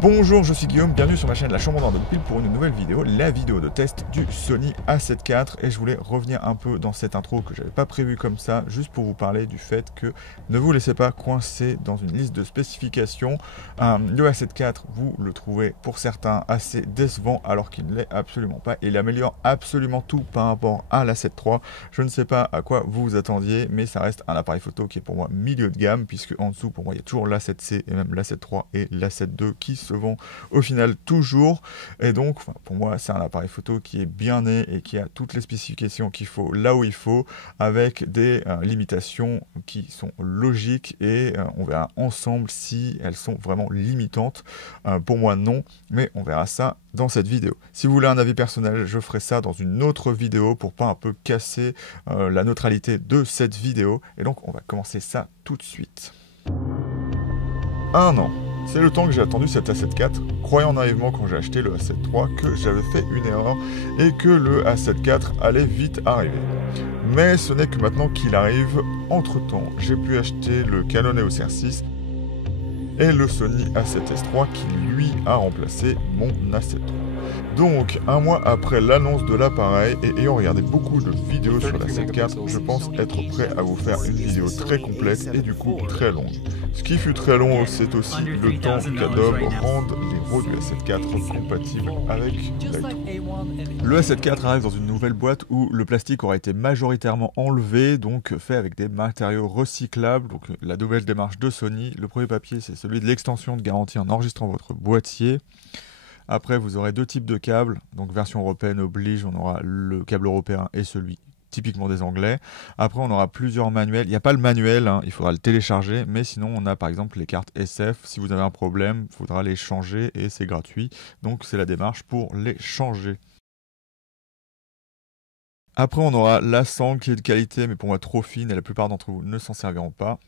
Bonjour, je suis Guillaume, bienvenue sur ma chaîne La Chambre d'Or de Pile pour une nouvelle vidéo, la vidéo de test du Sony A7 IV. Et je voulais revenir un peu dans cette intro que j'avais pas prévu comme ça, juste pour vous parler du fait que ne vous laissez pas coincer dans une liste de spécifications. Le A7 IV, vous le trouvez pour certains assez décevant alors qu'il ne l'est absolument pas. Il améliore absolument tout par rapport à l'A7 III. Je ne sais pas à quoi vous vous attendiez, mais ça reste un appareil photo qui est pour moi milieu de gamme, puisque en dessous pour moi il y a toujours l'A7C et même l'A7 III et l'A7 II qui se vont au final toujours. Et donc pour moi c'est un appareil photo qui est bien né et qui a toutes les spécifications qu'il faut là où il faut, avec des limitations qui sont logiques, et on verra ensemble si elles sont vraiment limitantes. Pour moi non, mais on verra ça dans cette vidéo. Si vous voulez un avis personnel, je ferai ça dans une autre vidéo pour pas un peu casser la neutralité de cette vidéo. Et donc on va commencer ça tout de suite. Un an. C'est le temps que j'ai attendu cet A7 IV, croyant naïvement quand j'ai acheté le A7 III que j'avais fait une erreur et que le A7 IV allait vite arriver. Mais ce n'est que maintenant qu'il arrive. Entre temps, j'ai pu acheter le Canon EOS R6 et le Sony A7S III qui lui a remplacé mon A7 III. Donc, un mois après l'annonce de l'appareil et ayant regardé beaucoup de vidéos sur l'A7 IV, je pense être prêt à vous faire une vidéo très complète et du coup très longue. Ce qui fut très long, c'est aussi le temps qu'Adobe rende les RAW du A7 IV compatibles avec Lightroom. Le A7 IV arrive dans une nouvelle boîte où le plastique aura été majoritairement enlevé, donc fait avec des matériaux recyclables. Donc la nouvelle démarche de Sony. Le premier papier, c'est celui de l'extension de garantie en enregistrant votre boîtier. Après, vous aurez deux types de câbles. Donc version européenne oblige, on aura le câble européen et celui typiquement des Anglais. Après, on aura plusieurs manuels. Il n'y a pas le manuel, hein, il faudra le télécharger, mais sinon, on a par exemple les cartes SF. Si vous avez un problème, il faudra les changer et c'est gratuit. Donc, c'est la démarche pour les changer. Après, on aura la sangle qui est de qualité, mais pour moi trop fine, et la plupart d'entre vous ne s'en serviront pas.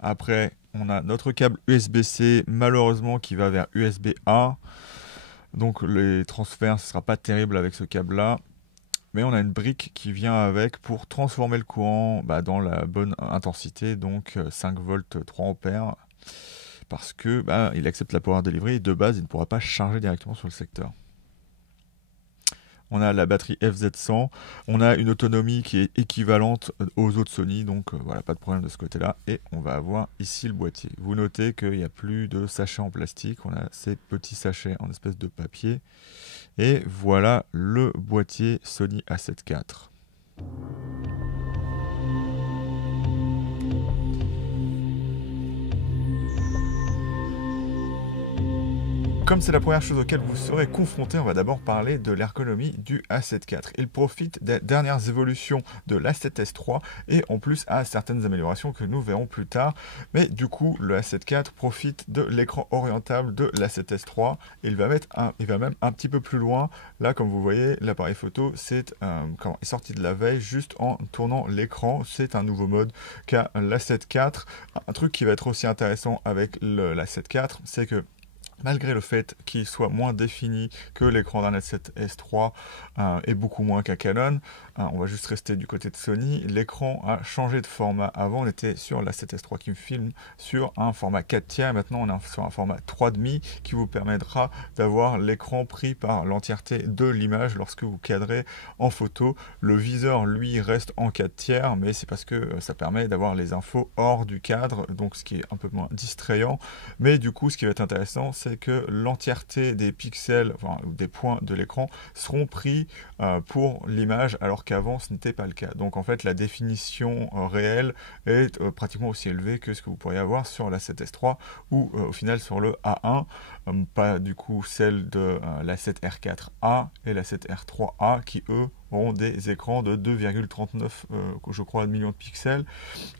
Après, on a notre câble USB-C, malheureusement, qui va vers USB-A. Donc, les transferts, ce ne sera pas terrible avec ce câble-là. Mais on a une brique qui vient avec pour transformer le courant dans la bonne intensité, donc 5 volts 3 ampères, parce que il accepte la power delivery et de base il ne pourra pas charger directement sur le secteur. On a la batterie FZ100, on a une autonomie qui est équivalente aux autres Sony, donc voilà, pas de problème de ce côté-là. Et on va avoir ici le boîtier. Vous notez qu'il n'y a plus de sachets en plastique, on a ces petits sachets en espèce de papier. Et voilà le boîtier Sony A7 IV. Comme c'est la première chose auquel vous serez confronté, on va d'abord parler de l'ergonomie du A7 IV. Il profite des dernières évolutions de l'A7S III et en plus a certaines améliorations que nous verrons plus tard. Mais du coup, le A7 IV profite de l'écran orientable de l'A7S III. Il va même un petit peu plus loin. Là, comme vous voyez, l'appareil photo est sorti de la veille juste en tournant l'écran. C'est un nouveau mode qu'a l'A7 IV. Un truc qui va être aussi intéressant avec l'A7 IV, c'est que malgré le fait qu'il soit moins défini que l'écran d'un A7S III et beaucoup moins qu'un Canon, on va juste rester du côté de Sony, l'écran a changé de format. Avant, on était sur l'A7S III qui me filme sur un format 4 tiers, et maintenant on est sur un format 3,5 qui vous permettra d'avoir l'écran pris par l'entièreté de l'image lorsque vous cadrez en photo. Le viseur, lui, reste en 4 tiers, mais c'est parce que ça permet d'avoir les infos hors du cadre, donc ce qui est un peu moins distrayant. Mais du coup, ce qui va être intéressant, c'est que l'entièreté des pixels, ou des points de l'écran seront pris pour l'image, alors qu'avant ce n'était pas le cas. Donc en fait la définition réelle est pratiquement aussi élevée que ce que vous pourriez avoir sur la 7S III ou au final sur le A1, pas du coup celle de la 7R4A et la 7R3A qui eux auront des écrans de 2,39 je crois millions de pixels.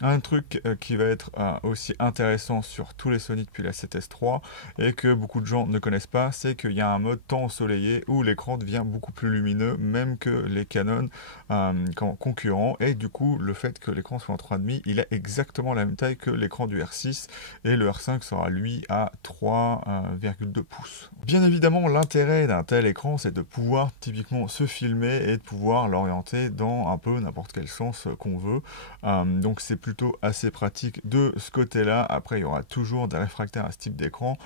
Un truc qui va être aussi intéressant sur tous les Sony depuis la 7S III et que beaucoup de gens ne connaissent pas, c'est qu'il y a un mode temps ensoleillé où l'écran devient beaucoup plus lumineux, même que les Canon concurrents, et du coup le fait que l'écran soit en 3,5, il a exactement la même taille que l'écran du R6 et le R5 sera lui à 3,2 pouces. Bien évidemment, l'intérêt d'un tel écran, c'est de pouvoir typiquement se filmer et de pouvoir pouvoir l'orienter dans un peu n'importe quel sens qu'on veut. Donc c'est plutôt assez pratique de ce côté-là. Après, il y aura toujours des réfractaires à ce type d'écran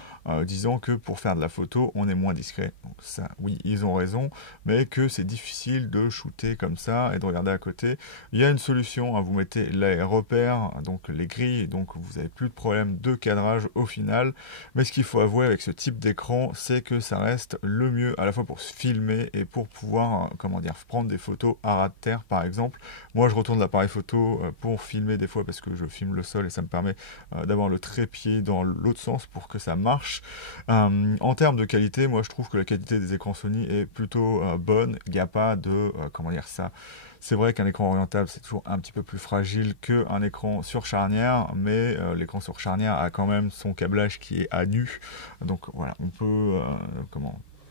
disant que pour faire de la photo, on est moins discret. Donc ça, oui, ils ont raison, mais que c'est difficile de shooter comme ça et de regarder à côté. Il y a une solution, hein, vous mettez les repères, donc les grilles, donc vous n'avez plus de problème de cadrage au final. Mais ce qu'il faut avouer avec ce type d'écran, c'est que ça reste le mieux à la fois pour se filmer et pour pouvoir, comment dire, prendre des photos à ras de terre par exemple. Moi je retourne l'appareil photo pour filmer des fois parce que je filme le sol et ça me permet d'avoir le trépied dans l'autre sens pour que ça marche. En termes de qualité, moi je trouve que la qualité des écrans Sony est plutôt bonne. Il n'y a pas de, comment dire ça, c'est vrai qu'un écran orientable c'est toujours un petit peu plus fragile qu'un écran sur charnière, mais l'écran sur charnière a quand même son câblage qui est à nu. Donc voilà, on peut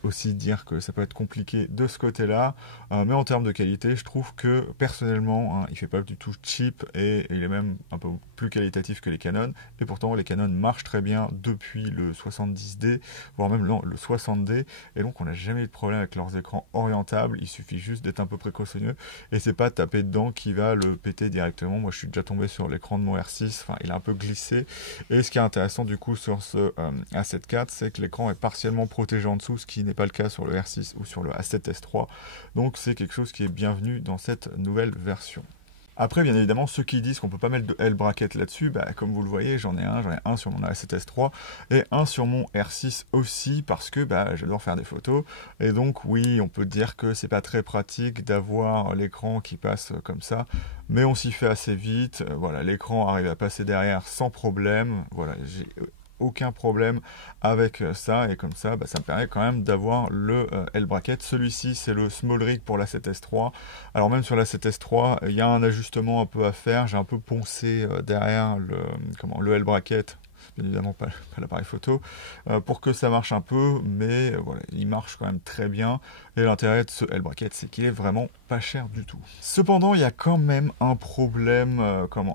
aussi dire que ça peut être compliqué de ce côté-là, mais en termes de qualité, je trouve que personnellement, il fait pas du tout cheap et il est même un peu plus qualitatif que les Canon. Et pourtant, les Canon marchent très bien depuis le 70D, voire même le 60D. Et donc, on n'a jamais eu de problème avec leurs écrans orientables. Il suffit juste d'être un peu précautionneux et c'est pas taper dedans qui va le péter directement. Moi, je suis déjà tombé sur l'écran de mon R6. Enfin, il a un peu glissé. Et ce qui est intéressant du coup sur ce A7 IV, c'est que l'écran est partiellement protégé en dessous, ce qui n'est pas le cas sur le R6 ou sur le A7S3. Donc c'est quelque chose qui est bienvenu dans cette nouvelle version. Après, bien évidemment, ceux qui disent qu'on peut pas mettre de L bracket là-dessus, comme vous le voyez, j'en ai un sur mon A7S3 et un sur mon R6 aussi parce que j'adore faire des photos. Et donc oui, on peut dire que c'est pas très pratique d'avoir l'écran qui passe comme ça, mais on s'y fait assez vite. Voilà, l'écran arrive à passer derrière sans problème. Voilà, j'ai aucun problème avec ça et comme ça, ça me permet quand même d'avoir le L bracket. Celui-ci c'est le small rig pour la 7S3. Alors même sur la 7S3 il y a un ajustement un peu à faire, j'ai un peu poncé derrière le L bracket, bien évidemment pas l'appareil photo, pour que ça marche un peu, mais voilà, il marche quand même très bien. Et l'intérêt de ce L bracket, c'est qu'il est vraiment pas cher du tout. Cependant, il y a quand même un problème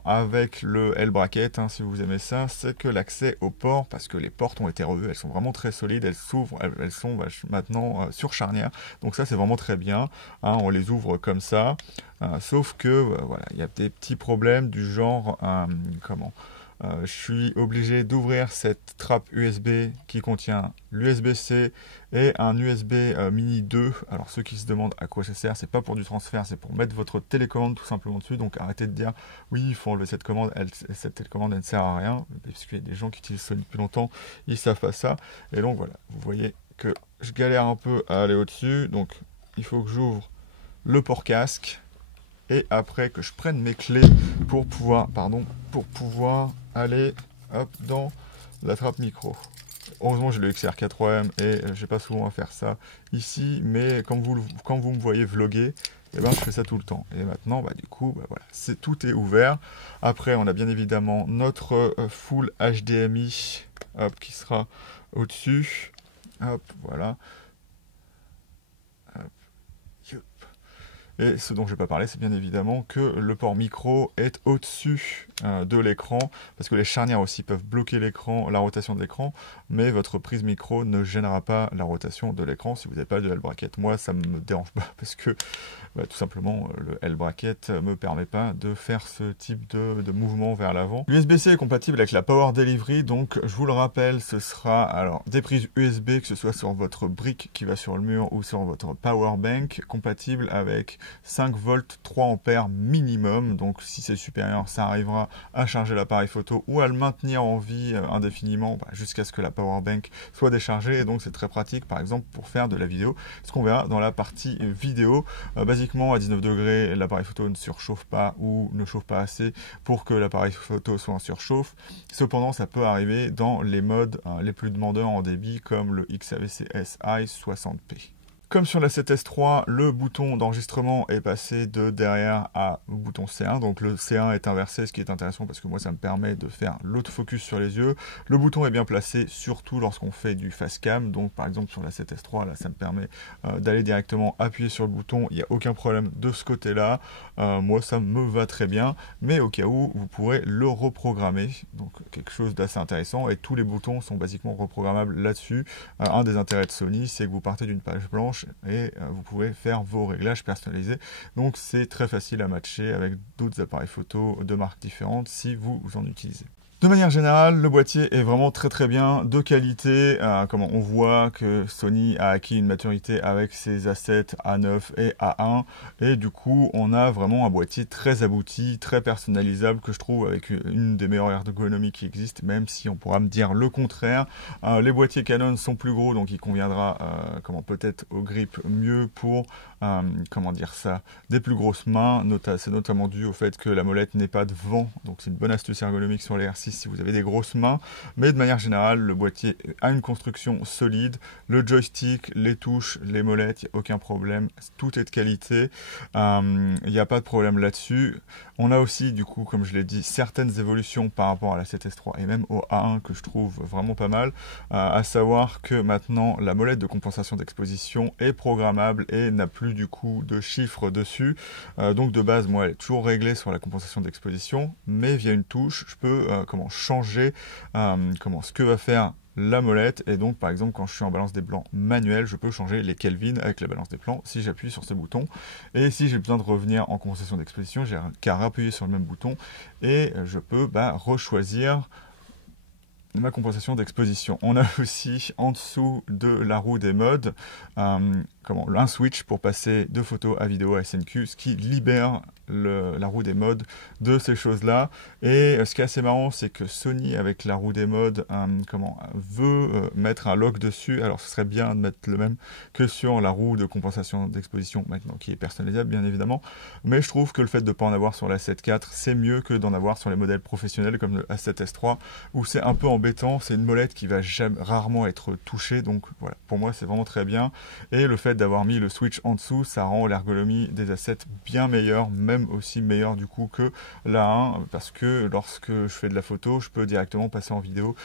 avec le L bracket, si vous aimez ça, c'est que l'accès aux ports, parce que les portes ont été revues, elles sont vraiment très solides, elles s'ouvrent, elles sont maintenant sur charnière, donc ça c'est vraiment très bien, on les ouvre comme ça, sauf que voilà, il y a des petits problèmes du genre, je suis obligé d'ouvrir cette trappe USB qui contient l'USB-C et un USB mini 2. Alors ceux qui se demandent à quoi ça sert, c'est pas pour du transfert, c'est pour mettre votre télécommande tout simplement dessus. Donc arrêtez de dire oui, il faut enlever cette commande, cette télécommande elle ne sert à rien, parce qu'il y a des gens qui utilisent Sony depuis longtemps, ils savent pas ça. Et donc voilà, vous voyez que je galère un peu à aller au-dessus, donc il faut que j'ouvre le port casque et après que je prenne mes clés pour pouvoir aller dans la trappe micro. Heureusement j'ai le XR4M et j'ai pas souvent à faire ça ici, mais quand vous me voyez vlogger, je fais ça tout le temps. Et maintenant du coup voilà, tout est ouvert. Après on a bien évidemment notre full HDMI qui sera au-dessus. Voilà. Et ce dont je ne vais pas parler, c'est bien évidemment que le port micro est au-dessus de l'écran, parce que les charnières aussi peuvent bloquer l'écran, la rotation de l'écran, mais votre prise micro ne gênera pas la rotation de l'écran si vous n'avez pas de L bracket. Moi, ça ne me dérange pas, parce que tout simplement, le L bracket ne me permet pas de faire ce type de mouvement vers l'avant. L'USB-C est compatible avec la Power Delivery, donc je vous le rappelle, ce sera alors des prises USB, que ce soit sur votre brique qui va sur le mur ou sur votre Power Bank, compatible avec 5 volts 3 ampères minimum. Donc si c'est supérieur, ça arrivera à charger l'appareil photo ou à le maintenir en vie indéfiniment jusqu'à ce que la Power Bank soit déchargée. Et donc c'est très pratique par exemple pour faire de la vidéo, ce qu'on verra dans la partie vidéo. Basiquement à 19 degrés, l'appareil photo ne surchauffe pas ou ne chauffe pas assez pour que l'appareil photo soit en surchauffe. Cependant, ça peut arriver dans les modes les plus demandeurs en débit comme le XAVC-SI 60p. Comme sur la 7S3, le bouton d'enregistrement est passé de derrière au bouton C1. Donc le C1 est inversé, ce qui est intéressant parce que moi ça me permet de faire l'autofocus sur les yeux. Le bouton est bien placé, surtout lorsqu'on fait du face cam. Donc par exemple sur la 7S3, là ça me permet d'aller directement appuyer sur le bouton. Il n'y a aucun problème de ce côté-là. Moi ça me va très bien. Mais au cas où, vous pourrez le reprogrammer. Donc quelque chose d'assez intéressant. Et tous les boutons sont basiquement reprogrammables là-dessus. Un des intérêts de Sony, c'est que vous partez d'une page blanche blanche et vous pouvez faire vos réglages personnalisés. Donc c'est très facile à matcher avec d'autres appareils photo de marques différentes si vous en utilisez. De manière générale, le boîtier est vraiment très bien, de qualité. Comment on voit que Sony a acquis une maturité avec ses A7, A9 et A1. Et du coup, on a vraiment un boîtier très abouti, très personnalisable, que je trouve avec une des meilleures ergonomies qui existent, même si on pourra me dire le contraire. Les boîtiers Canon sont plus gros, donc il conviendra peut-être au grip mieux pour comment dire ça, des plus grosses mains. C'est notamment dû au fait que la molette n'est pas de vent, donc c'est une bonne astuce ergonomique sur les R6 si vous avez des grosses mains. Mais de manière générale, le boîtier a une construction solide. Le joystick, les touches, les molettes, il n'y a aucun problème. Tout est de qualité. Il n'y a pas de problème là-dessus. On a aussi, du coup, comme je l'ai dit, certaines évolutions par rapport à la 7S3 et même au A1 que je trouve vraiment pas mal. À savoir que maintenant, la molette de compensation d'exposition est programmable et n'a plus du coup de chiffres dessus. Donc de base, moi, elle est toujours réglée sur la compensation d'exposition, mais via une touche, je peux changer ce que va faire la molette. Et donc par exemple quand je suis en balance des blancs manuel, je peux changer les Kelvin avec la balance des plans si j'appuie sur ce bouton. Et si j'ai besoin de revenir en compensation d'exposition, j'ai qu'à appuyer sur le même bouton et je peux rechoisir ma compensation d'exposition. On a aussi en dessous de la roue des modes un switch pour passer de photo à vidéo à SNQ, ce qui libère la roue des modes de ces choses-là. Et ce qui est assez marrant, c'est que Sony, avec la roue des modes, veut mettre un lock dessus. Alors ce serait bien de mettre le même que sur la roue de compensation d'exposition, maintenant qui est personnalisable bien évidemment. Mais je trouve que le fait de ne pas en avoir sur la 7 IV, c'est mieux que d'en avoir sur les modèles professionnels comme le A7S3, où c'est un peu embêtant. C'est une molette qui va rarement être touchée. Donc voilà, pour moi c'est vraiment très bien. Et le fait d'avoir mis le switch en dessous, ça rend l'ergonomie des A7 bien meilleure, même aussi meilleure du coup que la 1, parce que lorsque je fais de la photo, je peux directement passer en vidéo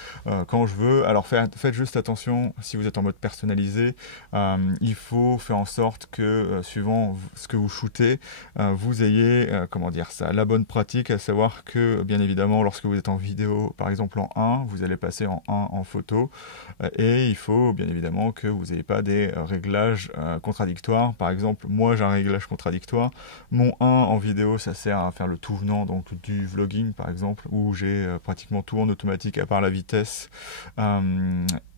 quand je veux. Alors faites juste attention, si vous êtes en mode personnalisé, il faut faire en sorte que suivant ce que vous shootez, vous ayez la bonne pratique, à savoir que bien évidemment lorsque vous êtes en vidéo, par exemple en 1, vous allez passer en 1 en photo, et il faut bien évidemment que vous n'ayez pas des réglages contradictoires. Par exemple, moi j'ai un réglage contradictoire, mon 1 en vidéo ça sert à faire le tout venant, donc du vlogging par exemple, où j'ai pratiquement tout en automatique à part la vitesse,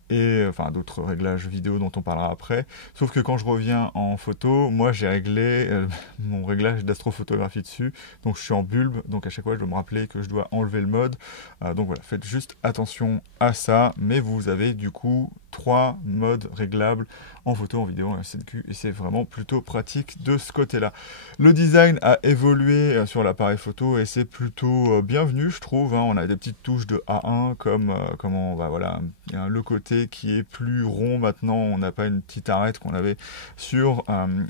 et d'autres réglages vidéo dont on parlera après. Sauf que quand je reviens en photo, moi j'ai réglé mon réglage d'astrophotographie dessus, donc je suis en bulbe, donc à chaque fois je dois me rappeler que je dois enlever le mode. Donc voilà, faites juste attention à ça, mais vous avez du coup 3 modes réglables en photo, en vidéo, en SNQ, et c'est vraiment plutôt pratique de ce côté-là. Le design a évolué sur l'appareil photo et c'est plutôt bienvenu, je trouve. On a des petites touches de A1 comme il y a le côté qui est plus rond maintenant. On n'a pas une petite arête qu'on avait sur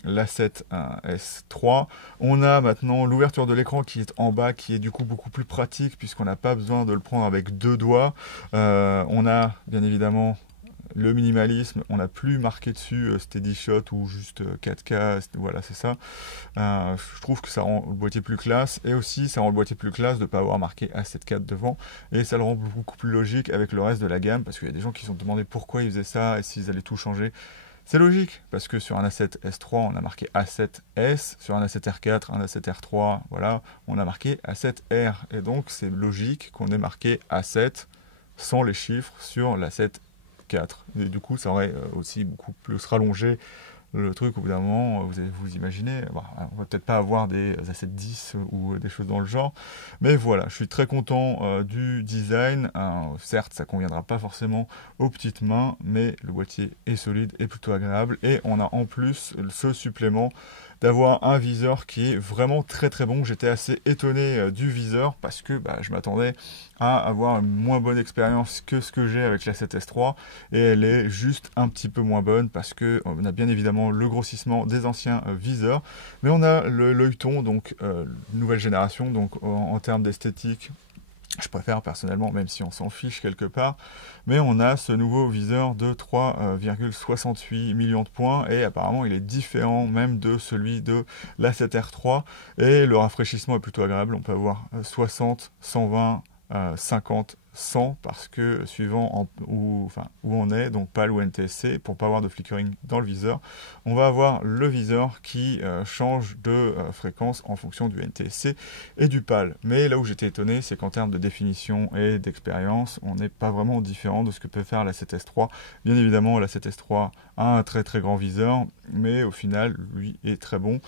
la 7S3. On a maintenant l'ouverture de l'écran qui est en bas, qui est du coup beaucoup plus pratique puisqu'on n'a pas besoin de le prendre avec 2 doigts. On a bien évidemment le minimalisme, on n'a plus marqué dessus Steady Shot ou juste 4K, voilà c'est ça. Je trouve que ça rend le boîtier plus classe, et aussi ça rend le boîtier plus classe de ne pas avoir marqué A7 IV devant, et ça le rend beaucoup plus logique avec le reste de la gamme, parce qu'il y a des gens qui se sont demandé pourquoi ils faisaient ça et s'ils allaient tout changer. C'est logique, parce que sur un A7S3, on a marqué A7S, sur un A7R4, un A7R3, voilà, on a marqué A7R, et donc c'est logique qu'on ait marqué A7 sans les chiffres sur l'A7 4. Et du coup, ça aurait aussi beaucoup plus rallongé le truc. Au bout d'un moment, vous imaginez, on va peut-être pas avoir des A710 ou des choses dans le genre, mais voilà, je suis très content du design. Certes, ça conviendra pas forcément aux petites mains, mais le boîtier est solide et plutôt agréable, et on a en plus ce supplément d'avoir un viseur qui est vraiment très très bon. J'étais assez étonné du viseur parce que je m'attendais à avoir une moins bonne expérience que ce que j'ai avec la 7S3, et elle est juste un petit peu moins bonne parce que on a bien évidemment le grossissement des anciens viseurs, mais on a l'œilleton, donc nouvelle génération, donc en termes d'esthétique, je préfère personnellement, même si on s'en fiche quelque part, mais on a ce nouveau viseur de 3,68 millions de points, et apparemment il est différent même de celui de la 7R3, et le rafraîchissement est plutôt agréable. On peut avoir 60, 120, 50, 100 parce que suivant où on est, donc PAL ou NTSC, pour pas avoir de flickering dans le viseur, on va avoir le viseur qui change de fréquence en fonction du NTSC et du PAL. Mais là où j'étais étonné, c'est qu'en termes de définition et d'expérience, on n'est pas vraiment différent de ce que peut faire la 7S3. Bien évidemment, la 7S3 a un très très grand viseur, mais au final, lui est très bon.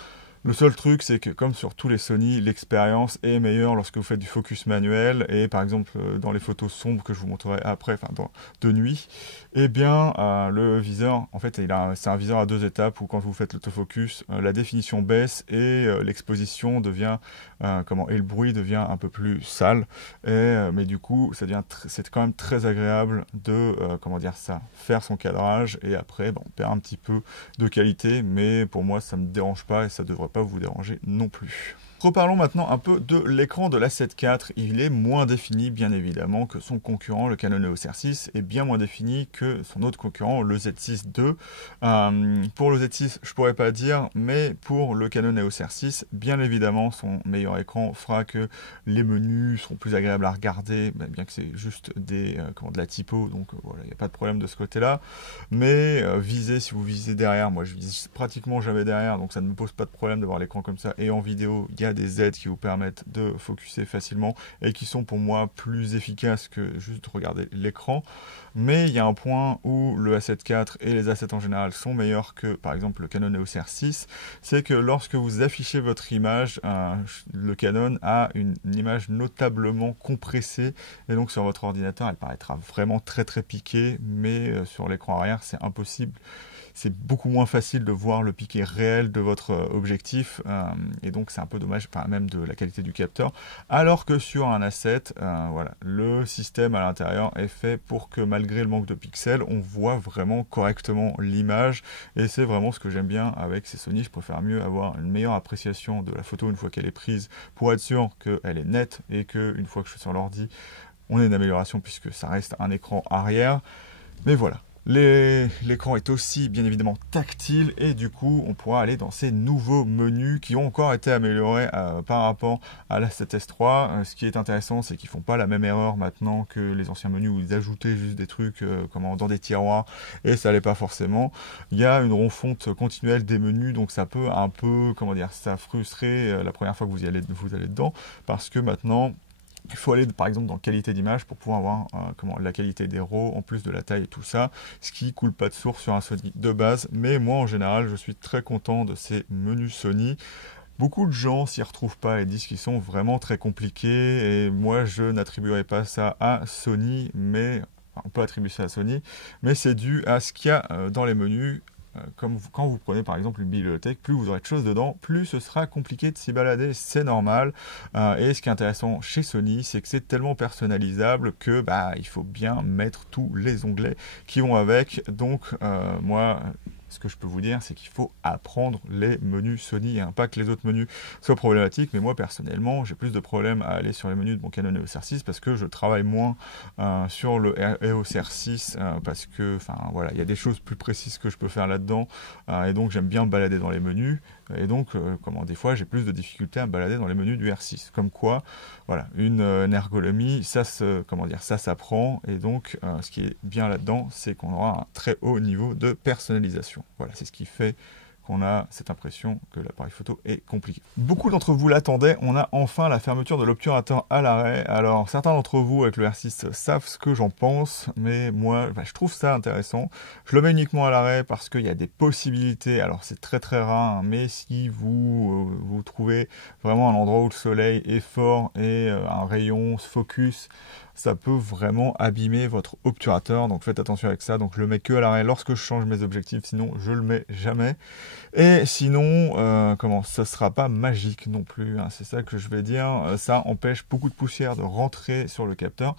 Le seul truc, c'est que comme sur tous les Sony, l'expérience est meilleure lorsque vous faites du focus manuel et par exemple dans les photos sombres que je vous montrerai après, de nuit, eh bien le viseur, en fait, c'est un viseur à 2 étapes où quand vous faites l'autofocus, la définition baisse et l'exposition devient, et le bruit devient un peu plus sale. Mais du coup, c'est quand même très agréable de, faire son cadrage et après, on perd un petit peu de qualité, mais pour moi, ça me dérange pas et ça devrait pas vous déranger non plus. Reparlons maintenant un peu de l'écran de la 7 IV. Il est moins défini, bien évidemment, que son concurrent, le Canon EOS R6, et bien moins défini que son autre concurrent, le Z6 II. Pour le Z6, je pourrais pas dire, mais pour le Canon EOS R6, bien évidemment, son meilleur écran fera que les menus seront plus agréables à regarder, bien que c'est juste de la typo, donc voilà, il n'y a pas de problème de ce côté-là. Mais si vous visez derrière, moi je vise pratiquement jamais derrière, donc ça ne me pose pas de problème d'avoir l'écran comme ça, et en vidéo, il y a des aides qui vous permettent de focuser facilement et qui sont pour moi plus efficaces que juste regarder l'écran. Mais il y a un point où le A7 IV et les A7 en général sont meilleurs que par exemple le Canon EOS R6, c'est que lorsque vous affichez votre image, le Canon a une image notablement compressée et donc sur votre ordinateur elle paraîtra vraiment très très piquée, mais sur l'écran arrière c'est impossible. C'est beaucoup moins facile de voir le piqué réel de votre objectif et donc c'est un peu dommage, même de la qualité du capteur. Alors que sur un A7, le système à l'intérieur est fait pour que malgré le manque de pixels, on voit vraiment correctement l'image et c'est vraiment ce que j'aime bien avec ces Sony. Je préfère mieux avoir une meilleure appréciation de la photo une fois qu'elle est prise pour être sûr qu'elle est nette et qu'une fois que je suis sur l'ordi, on a une amélioration puisque ça reste un écran arrière. Mais voilà. L'écran est aussi bien évidemment tactile et du coup on pourra aller dans ces nouveaux menus qui ont encore été améliorés par rapport à la 7S3. Ce qui est intéressant, c'est qu'ils font pas la même erreur maintenant que les anciens menus où ils ajoutaient juste des trucs dans des tiroirs et ça allait pas forcément. Il y a une refonte continuelle des menus, donc ça peut un peu ça frustrer la première fois que vous allez dedans parce que maintenant il faut aller par exemple dans qualité d'image pour pouvoir avoir la qualité des RAW en plus de la taille et tout ça, ce qui coule pas de source sur un Sony de base. Mais moi en général je suis très content de ces menus Sony. Beaucoup de gens s'y retrouvent pas et disent qu'ils sont vraiment très compliqués et moi je n'attribuerai pas ça à Sony, mais on peut attribuer ça à Sony, mais c'est dû à ce qu'il y a dans les menus. Comme quand vous prenez par exemple une bibliothèque, plus vous aurez de choses dedans, plus ce sera compliqué de s'y balader, c'est normal. Et ce qui est intéressant chez Sony, c'est que c'est tellement personnalisable que il faut bien mettre tous les onglets qui vont avec. Donc moi, ce que je peux vous dire, c'est qu'il faut apprendre les menus Sony, pas que les autres menus soient problématiques, mais moi personnellement, j'ai plus de problèmes à aller sur les menus de mon Canon EOS R6 parce que je travaille moins sur le EOS R6 parce que, il y a des choses plus précises que je peux faire là-dedans et donc j'aime bien me balader dans les menus et donc des fois j'ai plus de difficultés à me balader dans les menus du R6. Comme quoi, une ergonomie, ça s'apprend et donc ce qui est bien là-dedans, c'est qu'on aura un très haut niveau de personnalisation. Voilà, c'est ce qui fait qu'on a cette impression que l'appareil photo est compliqué. Beaucoup d'entre vous l'attendaient, on a enfin la fermeture de l'obturateur à l'arrêt. Alors certains d'entre vous avec le R6 savent ce que j'en pense, mais moi je trouve ça intéressant. Je le mets uniquement à l'arrêt parce qu'il y a des possibilités, alors c'est très très rare, mais si vous trouvez vraiment un endroit où le soleil est fort et un rayon focus, ça peut vraiment abîmer votre obturateur, donc faites attention avec ça. Donc je le mets que à l'arrêt lorsque je change mes objectifs, sinon je le mets jamais. Et sinon, ça sera pas magique non plus, hein, c'est ça que je vais dire. Ça empêche beaucoup de poussière de rentrer sur le capteur.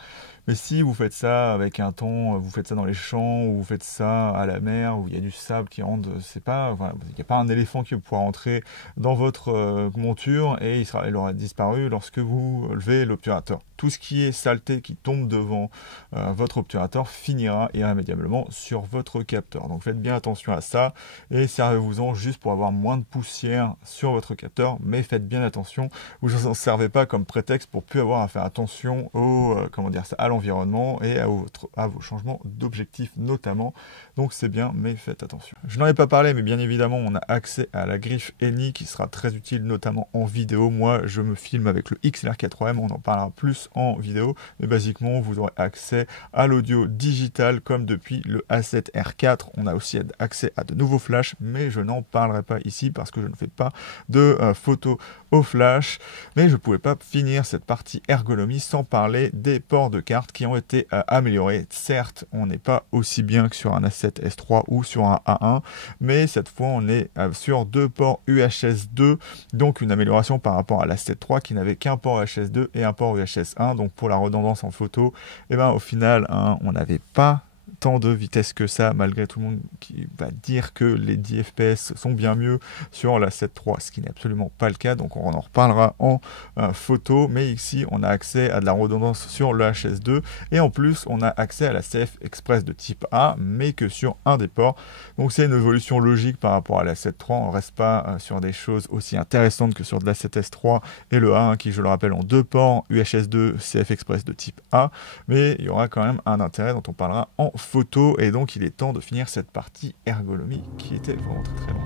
Mais si vous faites ça avec un temps, vous faites ça dans les champs, ou vous faites ça à la mer, où il y a du sable qui rentre, il n'y a pas un éléphant qui va pouvoir entrer dans votre monture et il aura disparu lorsque vous levez l'obturateur. Tout ce qui est saleté qui tombe devant votre obturateur finira irrémédiablement sur votre capteur. Donc faites bien attention à ça et servez-vous-en vraiment juste pour avoir moins de poussière sur votre capteur, mais faites bien attention, vous ne vous en servez pas comme prétexte pour plus avoir à faire attention au, à l'environnement et à vos changements d'objectif notamment. Donc c'est bien, mais faites attention. Je n'en ai pas parlé, mais bien évidemment, on a accès à la griffe ENI qui sera très utile, notamment en vidéo. Moi, je me filme avec le XLR4M, on en parlera plus en vidéo, mais basiquement, vous aurez accès à l'audio digital comme depuis le A7R4. On a aussi accès à de nouveaux flashs, mais je n'en parlerai pas ici parce que je ne fais pas de photos au flash. Mais je ne pouvais pas finir cette partie ergonomie sans parler des ports de carte qui ont été améliorés. Certes, on n'est pas aussi bien que sur un A7S3 ou sur un A1, mais cette fois, on est sur 2 ports UHS 2, donc une amélioration par rapport à l'A7 III qui n'avait qu'un port UHS 2 et un port UHS 1. Donc pour la redondance en photo, et ben, au final, on n'avait pas tant de vitesse que ça, malgré tout le monde qui va dire que les 10 fps sont bien mieux sur la 7 III, ce qui n'est absolument pas le cas, donc on en reparlera en photo, mais ici on a accès à de la redondance sur le HS2, et en plus on a accès à la CF Express de type A, mais que sur un des ports, donc c'est une évolution logique par rapport à la 7 III, on ne reste pas sur des choses aussi intéressantes que sur de la 7S III et le A1 qui, je le rappelle, ont 2 ports UHS2 CF Express de type A, mais il y aura quand même un intérêt dont on parlera en photo, et donc il est temps de finir cette partie ergonomie qui était vraiment très très longue.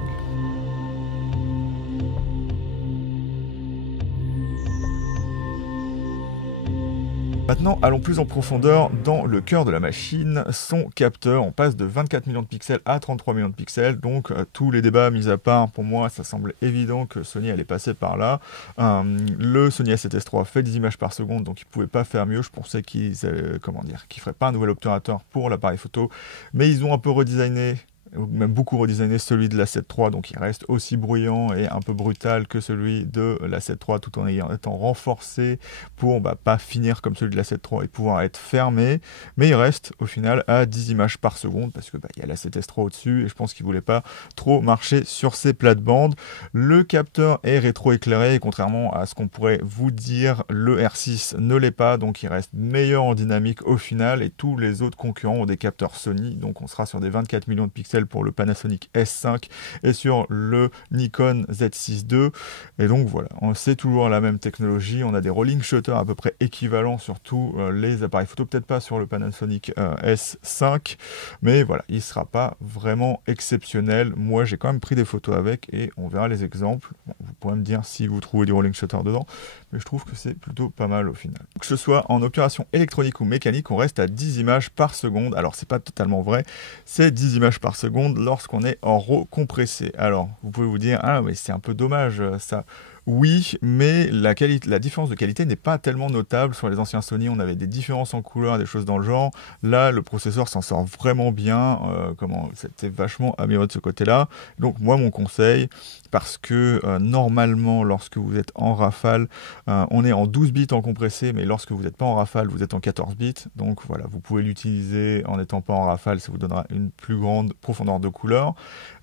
Maintenant, allons plus en profondeur dans le cœur de la machine, son capteur. On passe de 24 millions de pixels à 33 millions de pixels, donc tous les débats mis à part, pour moi, ça semble évident que Sony allait passer par là. Le Sony A7S III fait 10 images par seconde, donc ils ne pouvaient pas faire mieux. Je pensais qu'ils qu'ils feraient pas un nouvel obturateur pour l'appareil photo, mais ils ont un peu redesigné, ou même beaucoup redesigné celui de la 7 III, donc il reste aussi bruyant et un peu brutal que celui de la 7 III, tout en étant renforcé pour pas finir comme celui de la 7 III et pouvoir être fermé, mais il reste au final à 10 images par seconde, parce que il y a la 7S III au-dessus, et je pense qu'il ne voulait pas trop marcher sur ces plates-bandes. Le capteur est rétroéclairé, et contrairement à ce qu'on pourrait vous dire, le R6 ne l'est pas, donc il reste meilleur en dynamique au final, et tous les autres concurrents ont des capteurs Sony, donc on sera sur des 24 millions de pixels pour le Panasonic S5 et sur le Nikon Z6 II, et donc voilà, c'est toujours la même technologie. On a des rolling shutters à peu près équivalents sur tous les appareils photo, peut-être pas sur le Panasonic S5, mais voilà, il sera pas vraiment exceptionnel. Moi j'ai quand même pris des photos avec et on verra les exemples. Bon, vous pourrez me dire si vous trouvez du rolling shutter dedans, mais je trouve que c'est plutôt pas mal au final. Que ce soit en obturation électronique ou mécanique, on reste à 10 images par seconde. Alors c'est pas totalement vrai, c'est 10 images par seconde lorsqu'on est en RAW compressé. Alors vous pouvez vous dire, ah mais c'est un peu dommage ça. Oui, mais la différence de qualité n'est pas tellement notable. Sur les anciens Sony, on avait des différences en couleur, des choses dans le genre. Là, le processeur s'en sort vraiment bien. C'était vachement amélioré de ce côté-là. Donc moi, mon conseil, parce que normalement, lorsque vous êtes en rafale, on est en 12 bits en compressé, mais lorsque vous n'êtes pas en rafale, vous êtes en 14 bits. Donc voilà, vous pouvez l'utiliser en n'étant pas en rafale, ça vous donnera une plus grande profondeur de couleur.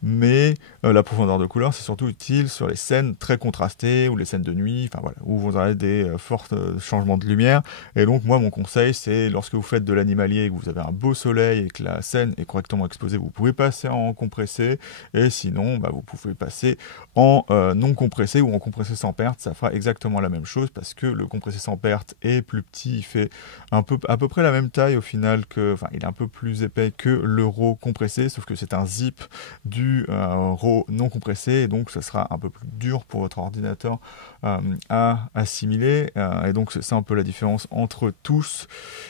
Mais la profondeur de couleur, c'est surtout utile sur les scènes très contrastées, ou les scènes de nuit, enfin voilà, où vous aurez des forts changements de lumière. Et donc moi, mon conseil, c'est lorsque vous faites de l'animalier et que vous avez un beau soleil et que la scène est correctement exposée, vous pouvez passer en compressé, et sinon vous pouvez passer en non compressé ou en compressé sans perte. Ça fera exactement la même chose, parce que le compressé sans perte est plus petit, il fait à peu près la même taille au final il est un peu plus épais que le RAW compressé, sauf que c'est un zip du RAW non compressé, et donc ça sera un peu plus dur pour votre ordinateur à assimiler, et donc c'est un peu la différence entre tous.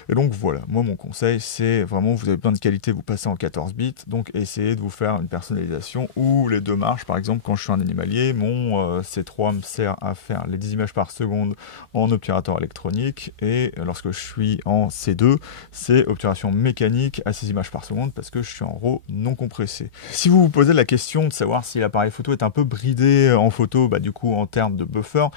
Et donc voilà, moi mon conseil, c'est vraiment, vous avez besoin de qualité, vous passez en 14 bits, donc essayez de vous faire une personnalisation où les deux marches. Par exemple, quand je suis un animalier, mon C3 me sert à faire les 10 images par seconde en obturateur électronique, et lorsque je suis en C2, c'est obturation mécanique à 6 images par seconde, parce que je suis en RAW non compressé. Si vous vous posez la question de savoir si l'appareil photo est un peu bridé en photo, du coup en termes de buffer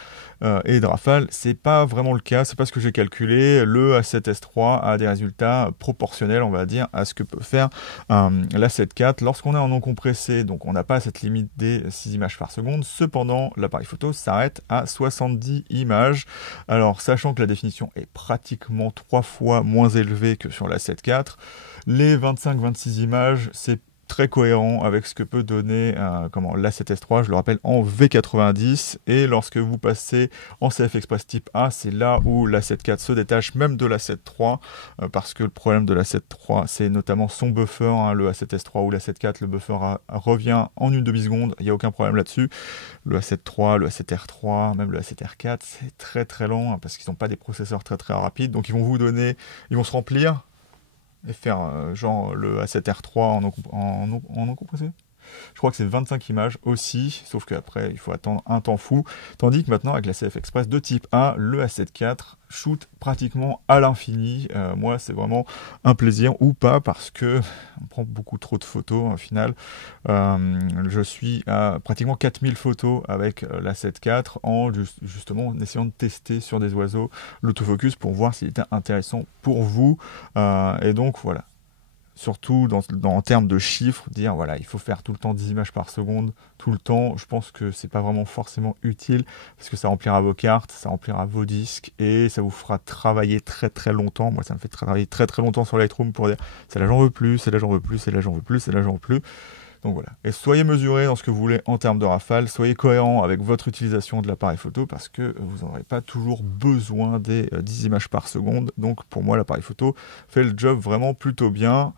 et de rafale, c'est pas vraiment le cas, c'est pas ce que j'ai calculé. Le A7S III a des résultats proportionnels, on va dire, à ce que peut faire la 7 IV lorsqu'on est en non compressé, donc on n'a pas cette limite des 6 images par seconde. Cependant, l'appareil photo s'arrête à 70 images. Alors, sachant que la définition est pratiquement 3 fois moins élevée que sur la 7 IV, les 25-26 images, c'est très cohérent avec ce que peut donner l'A7S3, je le rappelle, en V90. Et lorsque vous passez en CF Express type A, c'est là où l'A7 IV se détache même de l'A7 III, parce que le problème de l'A7 III, c'est notamment son buffer, hein, le A7S3 ou l'A7 IV, le buffer revient en une demi-seconde, il n'y a aucun problème là-dessus. Le A7 III, le A7 R3, même le A7 R4, c'est très très lent, hein, parce qu'ils n'ont pas des processeurs très très rapides, donc ils vont se remplir et faire genre le A7 R3 en non compressé. Je crois que c'est 25 images aussi, sauf qu'après il faut attendre un temps fou. Tandis que maintenant avec la CF Express de type A, le A7 IV shoot pratiquement à l'infini. Moi c'est vraiment un plaisir, ou pas, parce que on prend beaucoup trop de photos au final. Je suis à pratiquement 4000 photos avec l'A7 IV justement en essayant de tester sur des oiseaux l'autofocus pour voir s'il était intéressant pour vous. Et donc voilà. Surtout en termes de chiffres, dire voilà, il faut faire tout le temps 10 images par seconde, tout le temps, je pense que c'est pas vraiment forcément utile, parce que ça remplira vos cartes, ça remplira vos disques, et ça vous fera travailler très très longtemps. Moi ça me fait travailler très très longtemps sur Lightroom pour dire c'est là j'en veux plus, c'est là j'en veux plus, c'est là j'en veux plus, c'est là j'en veux plus. Donc voilà. Et soyez mesurés dans ce que vous voulez en termes de rafale, soyez cohérents avec votre utilisation de l'appareil photo, parce que vous n'aurez pas toujours besoin des 10 images par seconde. Donc pour moi, l'appareil photo fait le job vraiment plutôt bien.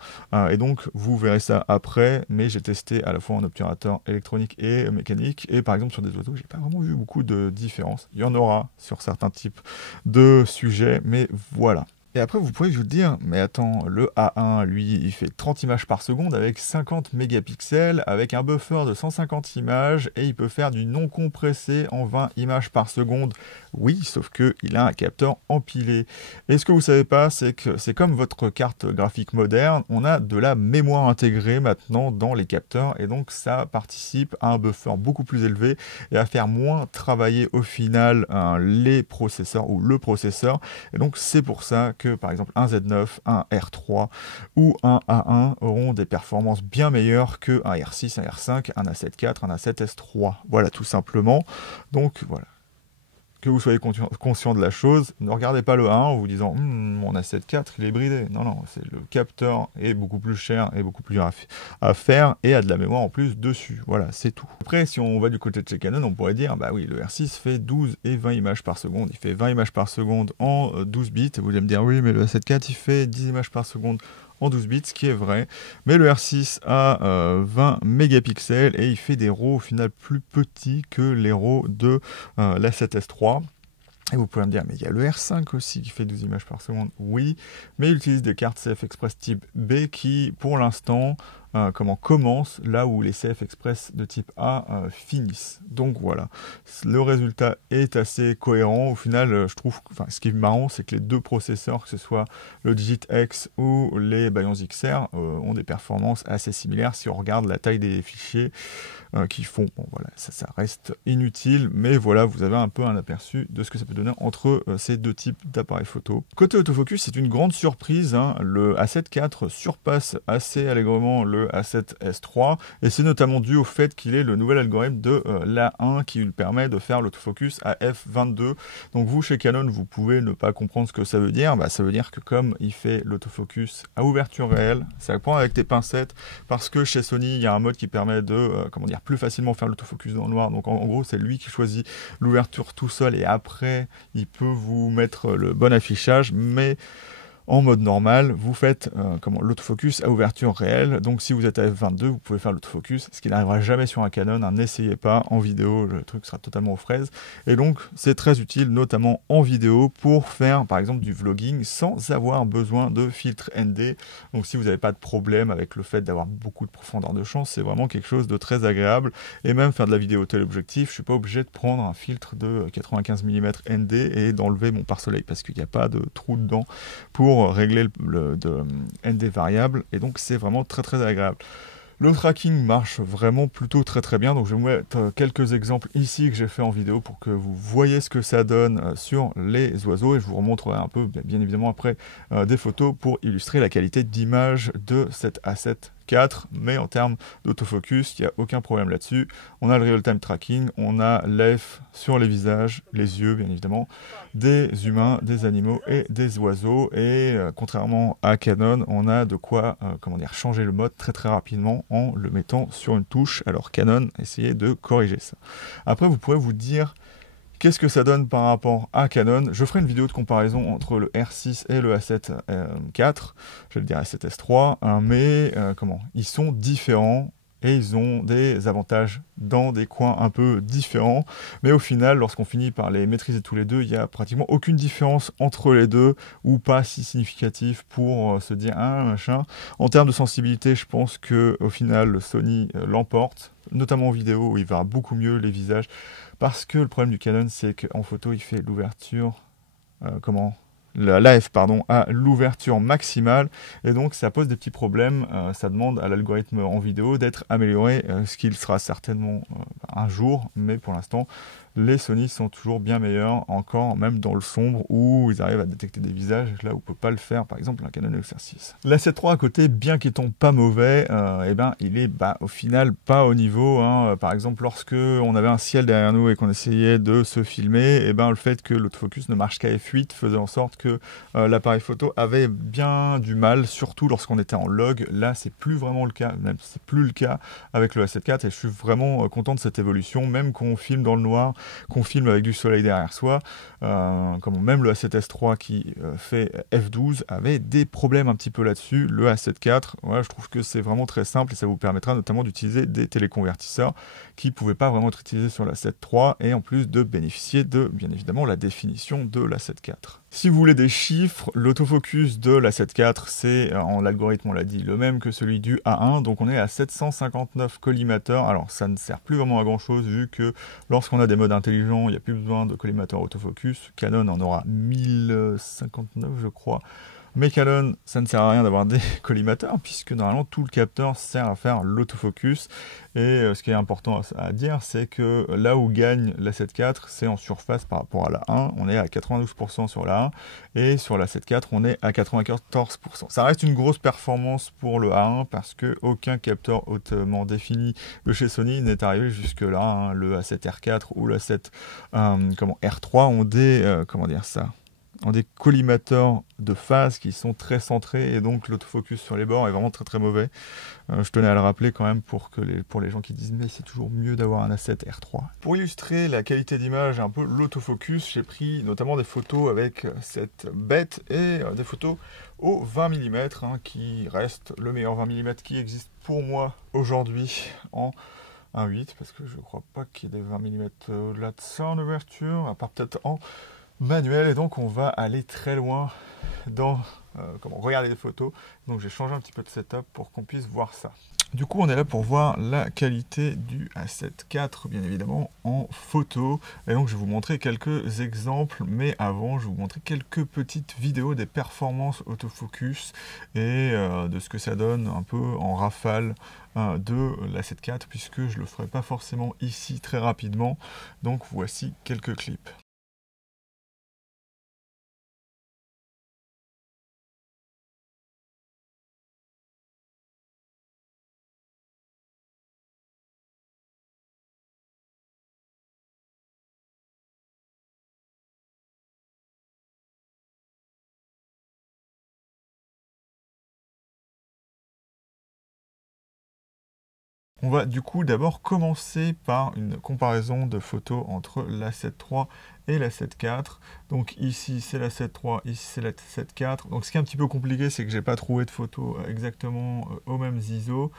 Et donc vous verrez ça après, mais j'ai testé à la fois en obturateur électronique et mécanique. Et par exemple sur des oiseaux, j'ai pas vraiment vu beaucoup de différence. Il y en aura sur certains types de sujets, mais voilà. Et après, vous pouvez vous dire, mais attends, le A1, lui, il fait 30 images par seconde avec 50 mégapixels, avec un buffer de 150 images, et il peut faire du non compressé en 20 images par seconde. Oui, sauf qu'il a un capteur empilé. Et ce que vous ne savez pas, c'est que c'est comme votre carte graphique moderne, on a de la mémoire intégrée maintenant dans les capteurs, et donc ça participe à un buffer beaucoup plus élevé, et à faire moins travailler au final les processeurs, ou le processeur. Et donc c'est pour ça que par exemple un Z9, un R3 ou un A1 auront des performances bien meilleures qu'un R6, un R5, un A7 IV, un A7S3. Voilà, tout simplement. Donc voilà. Que vous soyez conscient de la chose, ne regardez pas le A1 en vous disant mon A7 IV il est bridé. Non, non, c'est le capteur est beaucoup plus cher et beaucoup plus à faire, et a de la mémoire en plus dessus. Voilà, c'est tout. Après, si on va du côté de chez Canon, on pourrait dire bah oui, le R6 fait 12 et 20 images par seconde. Il fait 20 images par seconde en 12 bits. Vous allez me dire oui, mais le A7 IV il fait 10 images par seconde en 12 bits, ce qui est vrai, mais le R6 a 20 mégapixels et il fait des RAW au final plus petits que les RAW de l'A7S3. Et vous pouvez me dire, mais il y a le R5 aussi qui fait 12 images par seconde. Oui, mais il utilise des cartes CF Express type B qui, pour l'instant, commencent là où les CF Express de type A finissent. Donc voilà, le résultat est assez cohérent. Au final, je trouve, ce qui est marrant, c'est que les deux processeurs, que ce soit le Digit X ou les Bayons XR, ont des performances assez similaires si on regarde la taille des fichiers qui font. Bon voilà, ça reste inutile, mais voilà, vous avez un peu un aperçu de ce que ça peut donner entre ces deux types d'appareils photo. Côté autofocus, c'est une grande surprise, hein. Le A7 IV surpasse assez allègrement le A7S3, et c'est notamment dû au fait qu'il est le nouvel algorithme de l'A1 qui lui permet de faire l'autofocus à f22. Donc vous, chez Canon, vous pouvez ne pas comprendre ce que ça veut dire. Ça veut dire que comme il fait l'autofocus à ouverture réelle, ça prend avec tes pincettes, parce que chez Sony, il y a un mode qui permet de, plus facilement faire l'autofocus dans le noir. Donc en gros, c'est lui qui choisit l'ouverture tout seul, et après, il peut vous mettre le bon affichage, mais en mode normal, vous faites l'autofocus à ouverture réelle. Donc si vous êtes à f22, vous pouvez faire l'autofocus, ce qui n'arrivera jamais sur un Canon. N'essayez pas en vidéo, le truc sera totalement aux fraises. Et donc c'est très utile, notamment en vidéo, pour faire par exemple du vlogging sans avoir besoin de filtre ND. Donc si vous n'avez pas de problème avec le fait d'avoir beaucoup de profondeur de champ, c'est vraiment quelque chose de très agréable. Et même faire de la vidéo téléobjectif, je suis pas obligé de prendre un filtre de 95 mm ND et d'enlever mon pare-soleil, parce qu'il n'y a pas de trou dedans pour régler le ND variable, et donc c'est vraiment très très agréable. Le tracking marche vraiment plutôt très très bien, donc je vais vous mettre quelques exemples ici que j'ai fait en vidéo pour que vous voyez ce que ça donne sur les oiseaux, et je vous remontrerai un peu bien évidemment après des photos pour illustrer la qualité d'image de cette A7 4, mais en termes d'autofocus, il n'y a aucun problème là-dessus. On a le real-time tracking, on a l'EF sur les visages, les yeux bien évidemment, des humains, des animaux et des oiseaux, et contrairement à Canon, on a de quoi changer le mode très rapidement en le mettant sur une touche. Alors Canon, essayez de corriger ça. Après, vous pourrez vous dire qu'est-ce que ça donne par rapport à Canon. Je ferai une vidéo de comparaison entre le R6 et le A7 IV, je vais le dire A7S III, mais ils sont différents et ils ont des avantages dans des coins un peu différents. Mais au final, lorsqu'on finit par les maîtriser tous les deux, il n'y a pratiquement aucune différence entre les deux, ou pas si significative pour se dire machin. En termes de sensibilité, je pense que au final, le Sony l'emporte, notamment en vidéo où il va beaucoup mieux les visages, parce que le problème du Canon, c'est qu'en photo, il fait l'ouverture, l'AF à l'ouverture maximale, et donc ça pose des petits problèmes. Ça demande à l'algorithme en vidéo d'être amélioré, ce qu'il sera certainement un jour, mais pour l'instant les Sony sont toujours bien meilleurs, encore même dans le sombre où ils arrivent à détecter des visages là où on peut pas le faire, par exemple un Canon EOS R6. L'A7 III à côté, bien qu'étant pas mauvais, il est au final pas au niveau. Par exemple, lorsque on avait un ciel derrière nous et qu'on essayait de se filmer, le fait que l'autofocus ne marche qu'à F8 faisait en sorte que l'appareil photo avait bien du mal, surtout lorsqu'on était en log. Là, c'est plus vraiment le cas, même c'est plus le cas avec le A7 IV, et je suis vraiment content de cette évolution, même quand on filme dans le noir, qu'on filme avec du soleil derrière soi, même le A7S III qui fait F12 avait des problèmes un petit peu là-dessus. Le A7 IV, je trouve que c'est vraiment très simple, et ça vous permettra notamment d'utiliser des téléconvertisseurs qui ne pouvaient pas vraiment être utilisés sur l'A7 III, et en plus de bénéficier de, bien évidemment, la définition de l'A7 IV. Si vous voulez des chiffres, l'autofocus de l'A7 IV, c'est, en l'algorithme on l'a dit, le même que celui du A1, donc on est à 759 collimateurs. Alors ça ne sert plus vraiment à grand chose, vu que lorsqu'on a des modes intelligents, il n'y a plus besoin de collimateurs autofocus. Canon en aura 1059 je crois. Mais Canon, ça ne sert à rien d'avoir des collimateurs, puisque normalement tout le capteur sert à faire l'autofocus. Et ce qui est important à dire, c'est que là où gagne l'A7 IV, c'est en surface par rapport à la 1. On est à 92% sur la 1, et sur l'A7 IV, on est à 94%. Ça reste une grosse performance pour le A1, parce que aucun capteur hautement défini de chez Sony n'est arrivé jusque-là. Le A7R4 ou l'A7 R3 ont des ont des collimateurs de phase qui sont très centrés, et donc l'autofocus sur les bords est vraiment très mauvais. Je tenais à le rappeler quand même pour les gens qui disent mais c'est toujours mieux d'avoir un A7 R3. Pour illustrer la qualité d'image et un peu l'autofocus, j'ai pris notamment des photos avec cette bête et des photos au 20 mm qui reste le meilleur 20 mm qui existe pour moi aujourd'hui en 1.8, parce que je crois pas qu'il y ait des 20 mm au-delà de ça en ouverture, à part peut-être en manuel. Et donc on va aller très loin dans regarder des photos. Donc j'ai changé un petit peu de setup pour qu'on puisse voir ça. Du coup on est là pour voir la qualité du A7 IV, bien évidemment en photo, et donc je vais vous montrer quelques exemples, mais avant je vais vous montrer quelques petites vidéos des performances autofocus et de ce que ça donne un peu en rafale de l'A7 IV, puisque je le ferai pas forcément ici très rapidement. Donc voici quelques clips. On va du coup d'abord commencer par une comparaison de photos entre l'A7 III et l'A7 IV. Donc ici c'est l'A7 III, ici c'est l'A7 IV. Donc ce qui est un petit peu compliqué, c'est que j'ai pas trouvé de photos exactement aux mêmes ISO.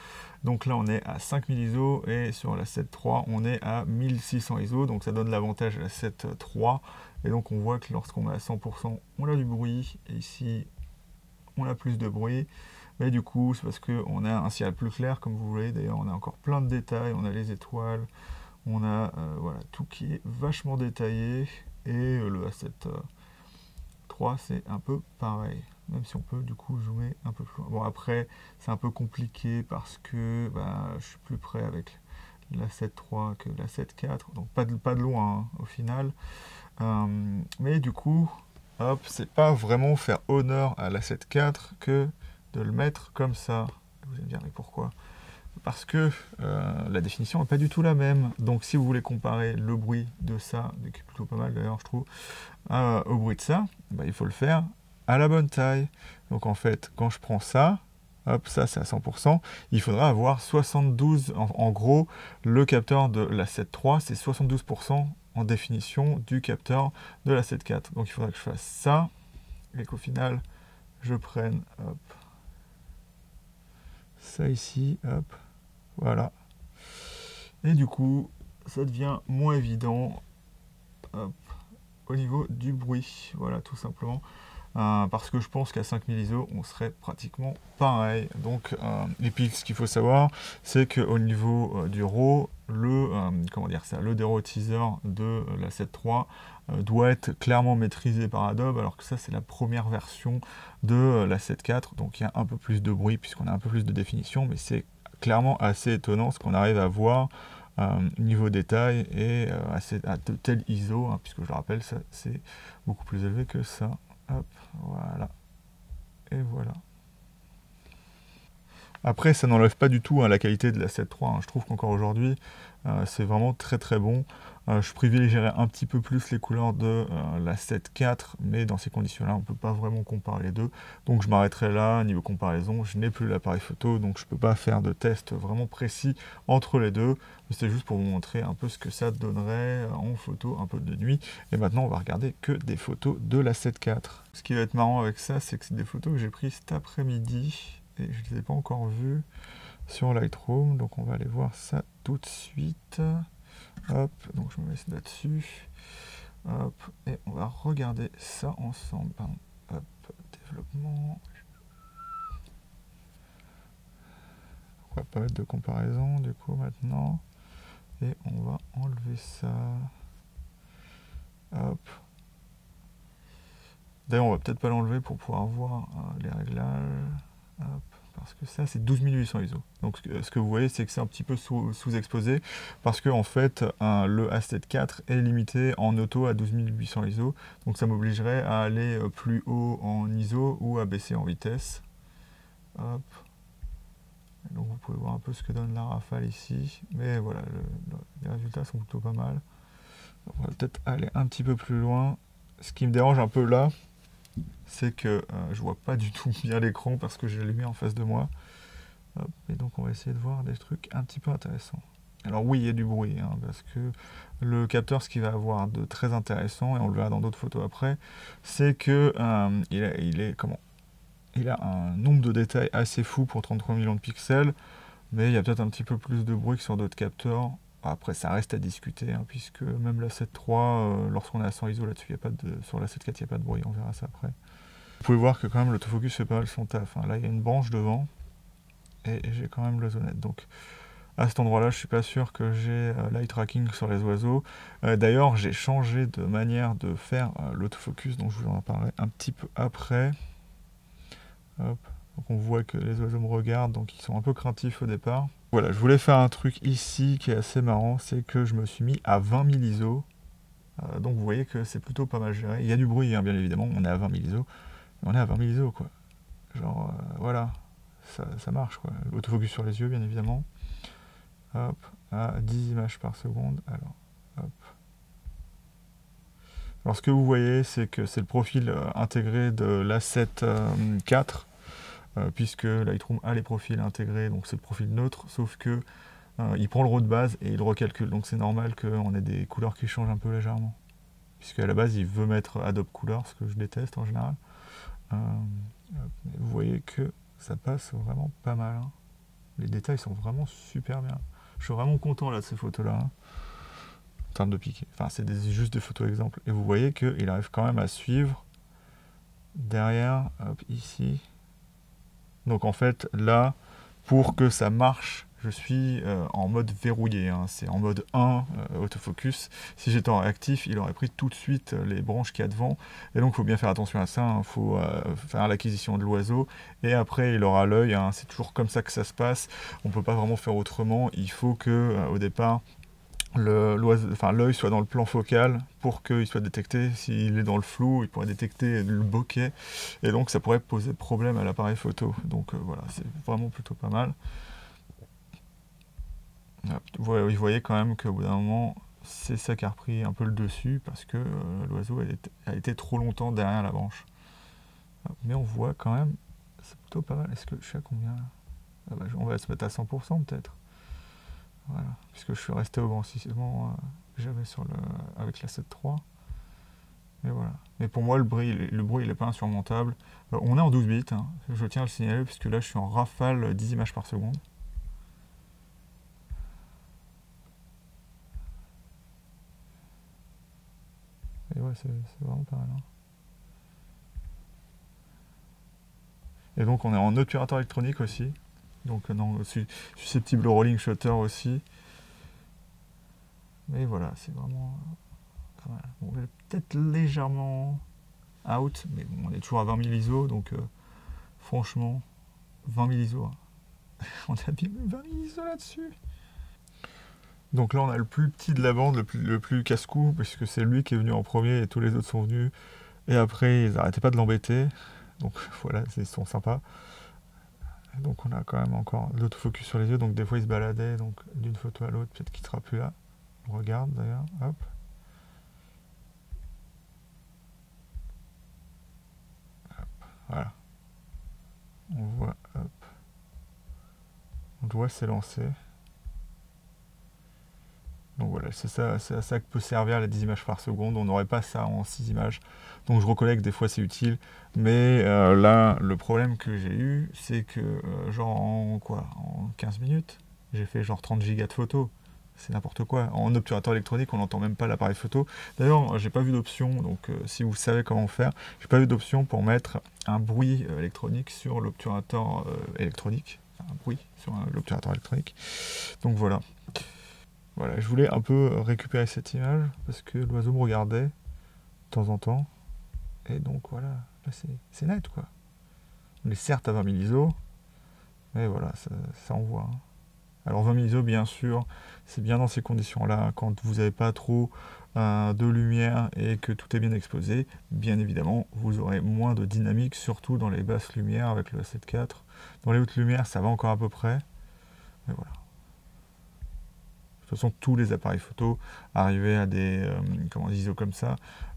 Donc là on est à 5000 ISO, et sur l'A7 III on est à 1600 ISO. Donc ça donne l'avantage à l'A7 III. Et donc on voit que lorsqu'on est à 100%, on a du bruit, et ici on a plus de bruit. Mais du coup, c'est parce qu'on a un ciel plus clair, comme vous voyez. D'ailleurs, on a encore plein de détails. On a les étoiles, on a tout qui est vachement détaillé. Et le A7 III, c'est un peu pareil. Même si on peut du coup zoomer un peu plus loin. Bon, après, c'est un peu compliqué parce que je suis plus près avec l'A7 III que l'A7 IV. Donc pas de loin au final. Mais du coup, hop, c'est pas vraiment faire honneur à l'A7 IV que de le mettre comme ça. Vous allez me dire, mais pourquoi? Parce que la définition n'est pas du tout la même. Donc si vous voulez comparer le bruit de ça, qui est plutôt pas mal d'ailleurs je trouve, au bruit de ça, bah, il faut le faire à la bonne taille. Donc en fait, quand je prends ça, hop, ça c'est à 100%, il faudra avoir 72, en gros, le capteur de la 7.3, c'est 72% en définition du capteur de la 7.4. Donc il faudra que je fasse ça, et qu'au final, je prenne, hop, ça ici, hop, voilà. Et du coup, ça devient moins évident, hop, au niveau du bruit. Voilà, tout simplement. Parce que je pense qu'à 5000 ISO, on serait pratiquement pareil. Donc, et puis ce qu'il faut savoir, c'est qu'au niveau du RAW, le dérotiseur de la 7.3 doit être clairement maîtrisé par Adobe, alors que ça c'est la première version de la 7.4, donc il y a un peu plus de bruit puisqu'on a un peu plus de définition, mais c'est clairement assez étonnant ce qu'on arrive à voir niveau détail et à de tels ISO, hein, puisque je le rappelle, ça c'est beaucoup plus élevé que ça. Hop, voilà. Et voilà. Après, ça n'enlève pas du tout la qualité de la 7.3. Je trouve qu'encore aujourd'hui, c'est vraiment très très bon. Je privilégierais un petit peu plus les couleurs de la 7.4, mais dans ces conditions-là, on ne peut pas vraiment comparer les deux. Donc je m'arrêterai là, niveau comparaison. Je n'ai plus l'appareil photo, donc je ne peux pas faire de test vraiment précis entre les deux. C'est juste pour vous montrer un peu ce que ça donnerait en photo un peu de nuit. Et maintenant, on va regarder que des photos de la 7.4. Ce qui va être marrant avec ça, c'est que c'est des photos que j'ai prises cet après-midi. Et je ne les ai pas encore vues sur Lightroom, donc on va aller voir ça tout de suite. Hop, donc je me mets là-dessus. Hop, et on va regarder ça ensemble. Pardon. Hop, développement. On va pas mettre de comparaison du coup maintenant. Et on va enlever ça. Hop. D'ailleurs, on va peut-être pas l'enlever pour pouvoir voir les réglages. Hop. Parce que ça, c'est 12800 ISO. Donc, ce que vous voyez, c'est que c'est un petit peu sous-exposé. Parce que, en fait, le A7 IV est limité en auto à 12800 ISO. Donc, ça m'obligerait à aller plus haut en ISO ou à baisser en vitesse. Hop. Et donc, vous pouvez voir un peu ce que donne la rafale ici. Mais voilà, les résultats sont plutôt pas mal. Donc, on va peut-être aller un petit peu plus loin. Ce qui me dérange un peu là, c'est que je vois pas du tout bien l'écran parce que j'ai la lumière en face de moi. Hop, et donc on va essayer de voir des trucs un petit peu intéressants. Alors oui, il y a du bruit, hein, parce que le capteur, ce qu'il va avoir de très intéressant, et on le verra dans d'autres photos après, c'est que il a un nombre de détails assez fou pour 33 millions de pixels, mais il y a peut-être un petit peu plus de bruit que sur d'autres capteurs. Après, ça reste à discuter, hein, puisque même la 7.3, lorsqu'on est à 100 ISO là-dessus, sur la 7.4, il n'y a pas de bruit, on verra ça après. Vous pouvez voir que quand même l'autofocus fait pas mal son taf. Hein. Là, il y a une branche devant, et j'ai quand même l'ozonette. Donc, à cet endroit-là, je suis pas sûr que j'ai l'eye tracking sur les oiseaux. D'ailleurs, j'ai changé de manière de faire l'autofocus, donc je vous en parlerai un petit peu après. Hop. Donc on voit que les oiseaux me regardent, donc ils sont un peu craintifs au départ. Voilà, je voulais faire un truc ici qui est assez marrant, c'est que je me suis mis à 20 000 ISO. Donc vous voyez que c'est plutôt pas mal géré. Il y a du bruit, hein, bien évidemment, on est à 20 000 ISO. On est à 20 000 ISO, quoi. Genre, voilà, ça marche, quoi. L'autofocus sur les yeux, bien évidemment. Hop, à 10 images par seconde. Alors, hop. Alors ce que vous voyez, c'est que c'est le profil intégré de l'A7 IV. Puisque Lightroom a les profils intégrés, donc c'est le profil neutre, sauf que il prend le RAW de base et il recalcule, donc c'est normal qu'on ait des couleurs qui changent un peu légèrement, puisque à la base il veut mettre Adobe Couleur, ce que je déteste en général. Vous voyez que ça passe vraiment pas mal, hein. Les détails sont vraiment super bien. Je suis vraiment content là de ces photos là, hein, en termes de piqué. Enfin c'est juste des photos exemples, et vous voyez qu'il arrive quand même à suivre derrière, hop, ici. Donc en fait, là, pour que ça marche, je suis en mode verrouillé. Hein. C'est en mode 1 autofocus. Si j'étais en réactif, il aurait pris tout de suite les branches qu'il y a devant. Et donc, il faut bien faire attention à ça. Il faut faire l'acquisition de l'oiseau. Et après, il aura l'œil. Hein. C'est toujours comme ça que ça se passe. On ne peut pas vraiment faire autrement. Il faut que, au départ, l'œil soit dans le plan focal pour qu'il soit détecté. S'il est dans le flou, il pourrait détecter le bokeh, et donc ça pourrait poser problème à l'appareil photo. Donc voilà, c'est vraiment plutôt pas mal. Vous voyez quand même qu'au bout d'un moment, c'est ça qui a repris un peu le dessus, parce que l'oiseau a été trop longtemps derrière la branche. Mais on voit quand même, c'est plutôt pas mal. Est-ce que je suis à combien là? On va se mettre à 100% peut-être. Voilà, puisque je suis resté au grossissement que j'avais avec la 7.3. Mais voilà. Mais pour moi, le bruit il n'est pas insurmontable. On est en 12 bits, hein, je tiens à le signaler, puisque là, je suis en rafale 10 images par seconde. Et ouais, c'est vraiment pas mal. Hein. Et donc, on est en obturateur électronique aussi. Donc, non, susceptible au rolling shutter aussi. Mais voilà, c'est vraiment... Voilà. Bon, peut-être légèrement out, mais bon, on est toujours à 20 000 ISO, donc franchement, 20 000 ISO. Hein. On a bien 20 000 ISO là-dessus. Donc là, on a le plus petit de la bande, le plus casse-cou, parce que c'est lui qui est venu en premier et tous les autres sont venus. Et après, ils n'arrêtaient pas de l'embêter. Donc voilà, ils sont sympas. Donc on a quand même encore l'autofocus sur les yeux, donc des fois il se baladait donc d'une photo à l'autre, peut-être qu'il ne sera plus là. On regarde d'ailleurs, hop. Voilà. On voit, hop. On doit s'élancer. Donc voilà, c'est à ça que peut servir les 10 images par seconde. On n'aurait pas ça en 6 images. Donc je reconnais que des fois c'est utile. Mais là, le problème que j'ai eu, c'est que genre en 15 minutes, j'ai fait genre 30 gigas de photos. C'est n'importe quoi. En obturateur électronique, on n'entend même pas l'appareil photo. D'ailleurs, j'ai pas vu d'option, donc si vous savez comment faire, j'ai pas vu d'option pour mettre un bruit électronique sur l'obturateur électronique. Un bruit sur l'obturateur électronique. Donc voilà. Voilà, je voulais un peu récupérer cette image parce que l'oiseau me regardait de temps en temps. Et donc voilà, là c'est net quoi. On est certes à 20 000 ISO, mais voilà, ça envoie. Hein. Alors 20 000 ISO, bien sûr, c'est bien dans ces conditions-là, quand vous n'avez pas trop de lumière et que tout est bien exposé, bien évidemment, vous aurez moins de dynamique, surtout dans les basses lumières avec le A7 IV. Dans les hautes lumières, ça va encore à peu près, mais voilà. De toute façon, tous les appareils photo arrivés à des ISO comme ça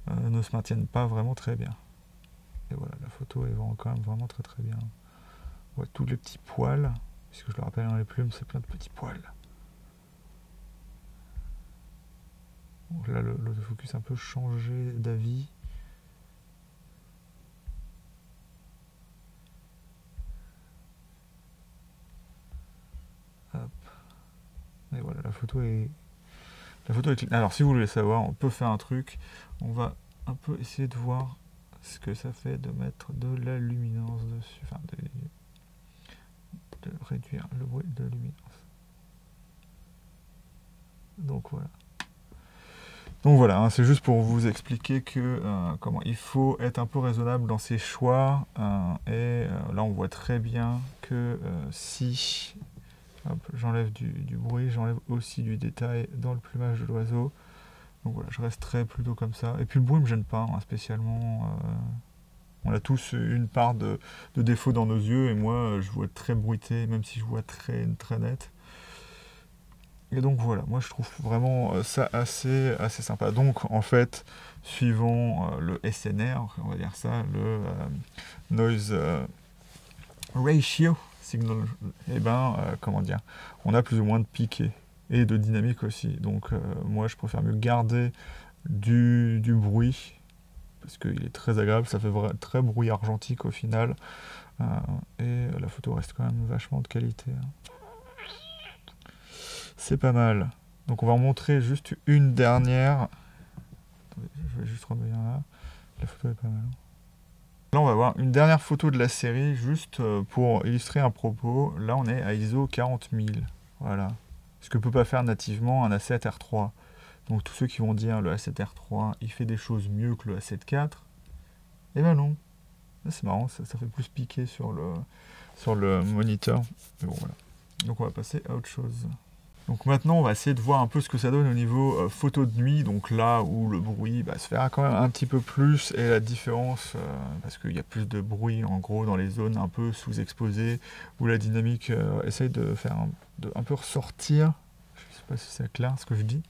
ne se maintiennent pas vraiment très bien. Et voilà, la photo est quand même vraiment très très bien. On voit tous les petits poils, puisque je le rappelle, dans les plumes, c'est plein de petits poils. Donc là, l'autofocus a un peu changé d'avis. Hop. Et voilà, la photo est clean. Alors, si vous voulez savoir, on peut faire un truc. On va un peu essayer de voir ce que ça fait de mettre de la luminance dessus. Enfin, de réduire le bruit de luminance. Donc voilà. Donc voilà, hein, c'est juste pour vous expliquer que comment il faut être un peu raisonnable dans ses choix. Là, on voit très bien que si j'enlève du bruit, j'enlève aussi du détail dans le plumage de l'oiseau. Donc voilà, je resterai plutôt comme ça. Et puis le bruit ne me gêne pas hein, spécialement. On a tous une part de défaut dans nos yeux, et moi, je vois très bruité, même si je vois très net. Et donc voilà, moi je trouve vraiment ça assez sympa. Donc en fait, suivant le SNR, on va dire ça, le Noise Ratio Signal, et comment dire, on a plus ou moins de piqué et de dynamique aussi. Donc moi je préfère mieux garder du bruit, parce qu'il est très agréable, ça fait très bruit argentique au final, et la photo reste quand même vachement de qualité. Hein. C'est pas mal. Donc on va en montrer juste une dernière. Je vais juste revenir là. La photo est pas mal. Là on va voir une dernière photo de la série, juste pour illustrer un propos. Là on est à ISO 40 000. Voilà. Ce que peut pas faire nativement un A7R3. Donc tous ceux qui vont dire le A7R3 il fait des choses mieux que le A7 IV, eh ben non. C'est marrant, ça fait plus piquer sur le moniteur. Mais bon voilà. Donc on va passer à autre chose. Donc maintenant, on va essayer de voir un peu ce que ça donne au niveau photo de nuit. Donc là où le bruit se verra quand même un petit peu plus et la différence, parce qu'il y a plus de bruit en gros dans les zones un peu sous-exposées où la dynamique essaye de faire un peu ressortir. Je ne sais pas si c'est clair ce que je dis.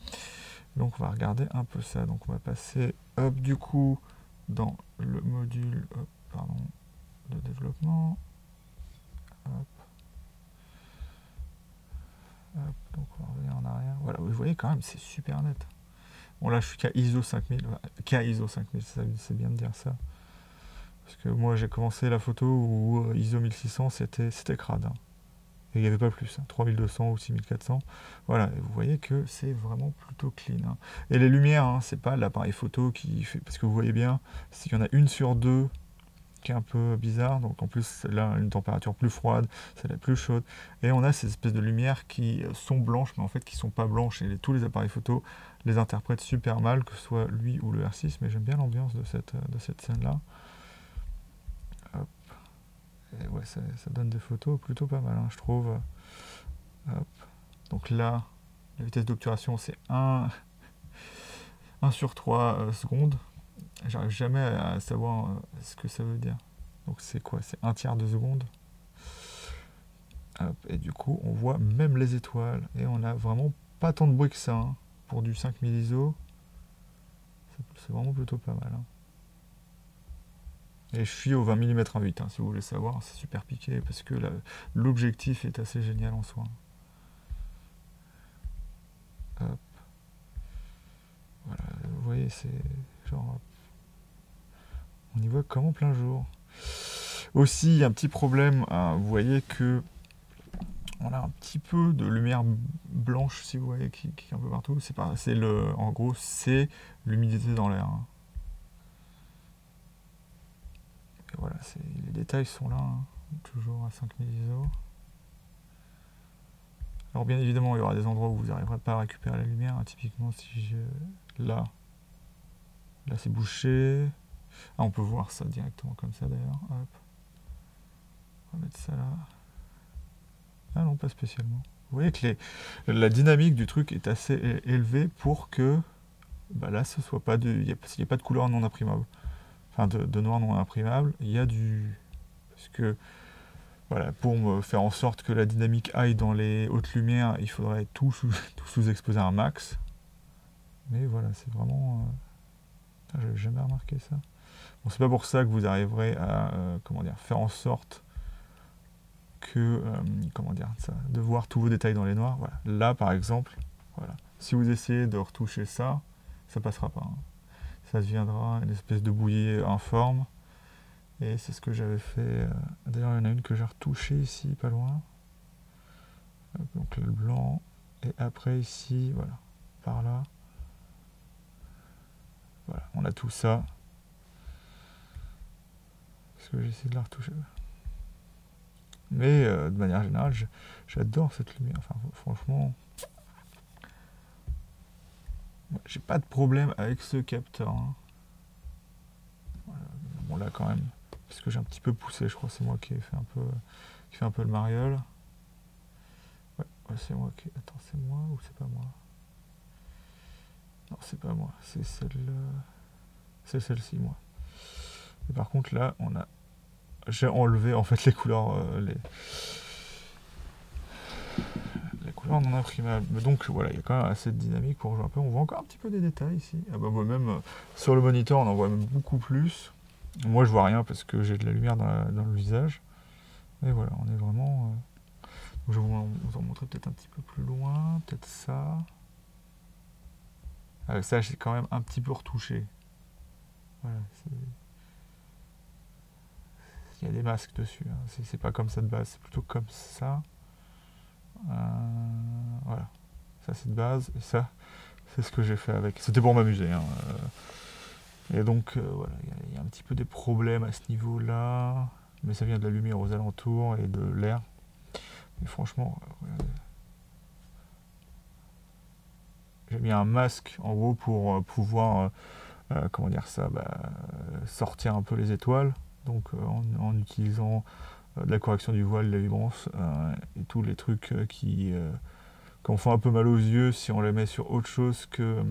Donc on va regarder un peu ça. Donc on va passer hop du coup dans le module de développement. Hop. Hop, donc on va revenir en arrière. Voilà, vous voyez quand même, c'est super net. Bon là je suis qu'à ISO 5000. Qu'à ISO 5000, c'est bien de dire ça. Parce que moi j'ai commencé la photo où ISO 1600 c'était crade. Hein. Et il n'y avait pas plus, hein, 3200 ou 6400. Voilà, et vous voyez que c'est vraiment plutôt clean. Hein. Et les lumières, hein, c'est pas l'appareil photo qui fait... Parce que vous voyez bien, s'il y en a une sur deux qui est un peu bizarre, donc en plus celle-là a une température plus froide, celle-là plus chaude, et on a ces espèces de lumières qui sont blanches, mais en fait qui sont pas blanches, et tous les appareils photo les interprètent super mal, que ce soit lui ou le R6, mais j'aime bien l'ambiance de cette scène-là. Hop. Et ouais, ça donne des photos plutôt pas mal, hein, je trouve. Hop. Donc là, la vitesse d'obturation, c'est 1 sur 3 secondes. J'arrive jamais à savoir ce que ça veut dire. Donc c'est quoi? C'est 1/3 de seconde. Hop. Et du coup, on voit même les étoiles. Et on a vraiment pas tant de bruit que ça. Hein. Pour du 5000 ISO, c'est vraiment plutôt pas mal. Hein. Et je suis au 20 mm 1.8, hein, si vous voulez savoir, c'est super piqué parce que l'objectif est assez génial en soi. Hop. Voilà, vous voyez, c'est genre... On y voit comme en plein jour. Aussi, un petit problème, hein, vous voyez que on a un petit peu de lumière blanche, si vous voyez, qui est un peu partout. En gros, c'est l'humidité dans l'air. Hein. Et voilà, les détails sont là, hein, toujours à 5000 ISO. Alors bien évidemment, il y aura des endroits où vous n'arriverez pas à récupérer la lumière. Hein. Typiquement, si je... Là c'est bouché. Ah, on peut voir ça directement comme ça d'ailleurs. Hop. On va mettre ça là. Ah non, pas spécialement. Vous voyez que la dynamique du truc est assez élevée pour que là, ce soit pas il n'y a pas de couleur non imprimable. Enfin, de noir non imprimable. Il y a du... Parce que, voilà, pour me faire en sorte que la dynamique aille dans les hautes lumières, il faudrait tout sous-exposer un max. Mais voilà, c'est vraiment... J'avais jamais remarqué ça. Bon, c'est pas pour ça que vous arriverez à faire en sorte que de voir tous vos détails dans les noirs. Voilà. Là par exemple, voilà. Si vous essayez de retoucher ça, ça passera pas. Hein. Ça deviendra une espèce de bouillie informe. Et c'est ce que j'avais fait. D'ailleurs, il y en a une que j'ai retouchée ici, pas loin. Donc le blanc. Et après ici, voilà, par là. Voilà, on a tout ça. Parce que j'essaie de la retoucher. Mais de manière générale, j'adore cette lumière. Enfin, franchement, j'ai pas de problème avec ce capteur. Hein. Voilà. Bon là quand même, parce que j'ai un petit peu poussé, je crois que c'est moi qui ai fait un peu le mariole. Ouais, c'est moi qui... Attends, c'est moi ou c'est pas moi? Non, c'est pas moi, c'est c'est celle-ci, moi. Et par contre là, j'ai enlevé en fait les couleurs, les couleurs non imprimables. Mais donc voilà, il y a quand même assez de dynamique pour jouer un peu. On voit encore un petit peu des détails ici. Ah bah même sur le moniteur, on en voit même beaucoup plus. Moi, je vois rien parce que j'ai de la lumière dans le visage. Mais voilà, on est vraiment... Je vais vous en montrer peut-être un petit peu plus loin. Peut-être ça. Ça, j'ai quand même un petit peu retouché. Voilà, il y a des masques dessus. Hein. C'est pas comme ça de base, c'est plutôt comme ça. Voilà. Ça, c'est de base. Et ça, c'est ce que j'ai fait avec. C'était pour m'amuser. Hein. Et donc, voilà, il y a un petit peu des problèmes à ce niveau-là. Mais ça vient de la lumière aux alentours et de l'air. Mais franchement, regardez. J'ai mis un masque en haut pour pouvoir, sortir un peu les étoiles. Donc en utilisant de la correction du voile, la vibrance et tous les trucs qui qu'on font un peu mal aux yeux si on les met sur autre chose que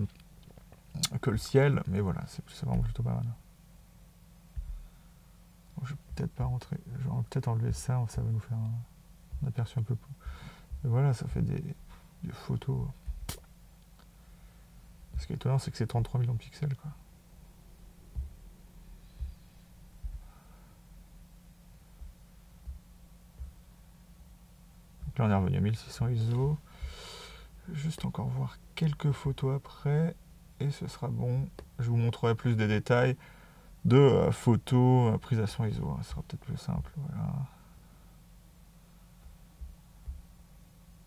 le ciel, mais voilà, c'est vraiment plutôt pas mal. Bon, je vais peut-être pas rentrer, je vais peut-être enlever ça, ça va nous faire un aperçu un peu plus. Et voilà, ça fait des photos. Ce qui est étonnant, c'est que c'est 33 millions de pixels, quoi. Donc là, on est revenu à 1600 ISO. Je vais juste encore voir quelques photos après, et ce sera bon. Je vous montrerai plus des détails de photos prises à 100 ISO. Ce sera peut-être plus simple, voilà.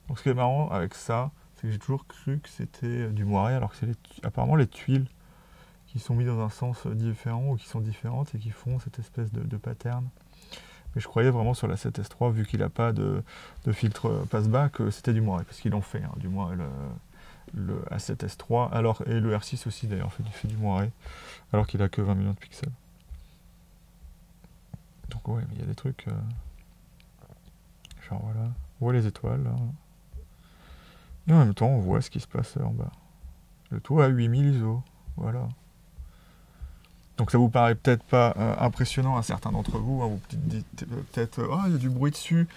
Donc ce qui est marrant avec ça, c'est que j'ai toujours cru que c'était du moiré, alors que c'est apparemment les tuiles qui sont mises dans un sens différent ou qui sont différentes et qui font cette espèce de pattern. Mais je croyais vraiment sur la 7S3, vu qu'il n'a pas de filtre passe-bas, que c'était du moiré, parce qu'ils l'ont fait, hein, du moiré, le A7S3, alors, et le R6 aussi d'ailleurs fait du moiré, alors qu'il a que 20 millions de pixels. Donc ouais, mais il y a des trucs... genre voilà, on voit les étoiles, là. Et en même temps, on voit ce qui se passe en bas. Le tout à 8000 ISO, voilà. Donc ça vous paraît peut-être pas impressionnant à certains d'entre vous, hein, vous dites peut-être « Ah, il y a du bruit dessus »,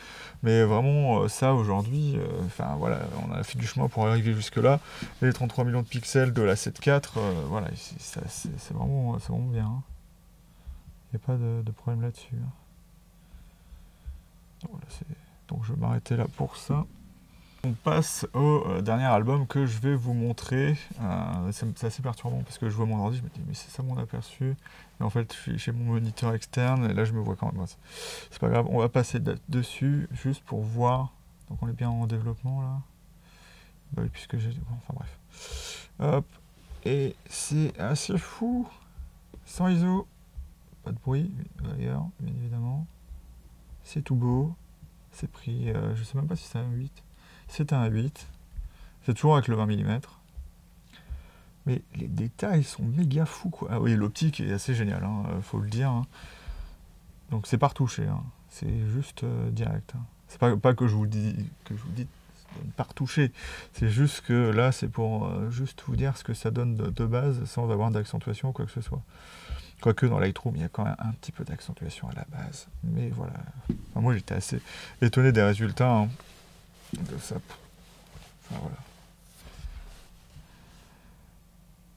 mais vraiment, ça aujourd'hui, enfin voilà, on a fait du chemin pour arriver jusque-là, et les 33 millions de pixels de la 7.4, voilà, c'est vraiment bien. Hein. Il n'y a pas de problème là-dessus. Hein. Voilà, donc je vais m'arrêter là pour ça. On passe au dernier album que je vais vous montrer. C'est assez perturbant parce que je vois mon ordi, je me dis mais c'est ça mon aperçu. Et en fait je suis chez mon moniteur externe et là je me vois quand même. C'est pas grave, on va passer dessus juste pour voir. Donc on est bien en développement là. Bah oui, puisque j'ai... Bon, enfin bref. Hop. Et c'est assez fou. Sans ISO. Pas de bruit d'ailleurs, bien évidemment. C'est tout beau. C'est pris, je sais même pas si c'est un 8. C'est un 8. C'est toujours avec le 20 mm. Mais les détails sont méga fous, quoi. Ah oui, l'optique est assez géniale, hein, faut le dire. Hein. Donc c'est pas retouché, hein. C'est juste direct. Hein. C'est pas que je vous dis de ne pas retoucher. C'est juste que là, c'est pour juste vous dire ce que ça donne de base sans avoir d'accentuation ou quoi que ce soit. Quoique dans Lightroom, il y a quand même un petit peu d'accentuation à la base. Mais voilà. Enfin, moi, j'étais assez étonné des résultats. Hein. De ça. Enfin, voilà.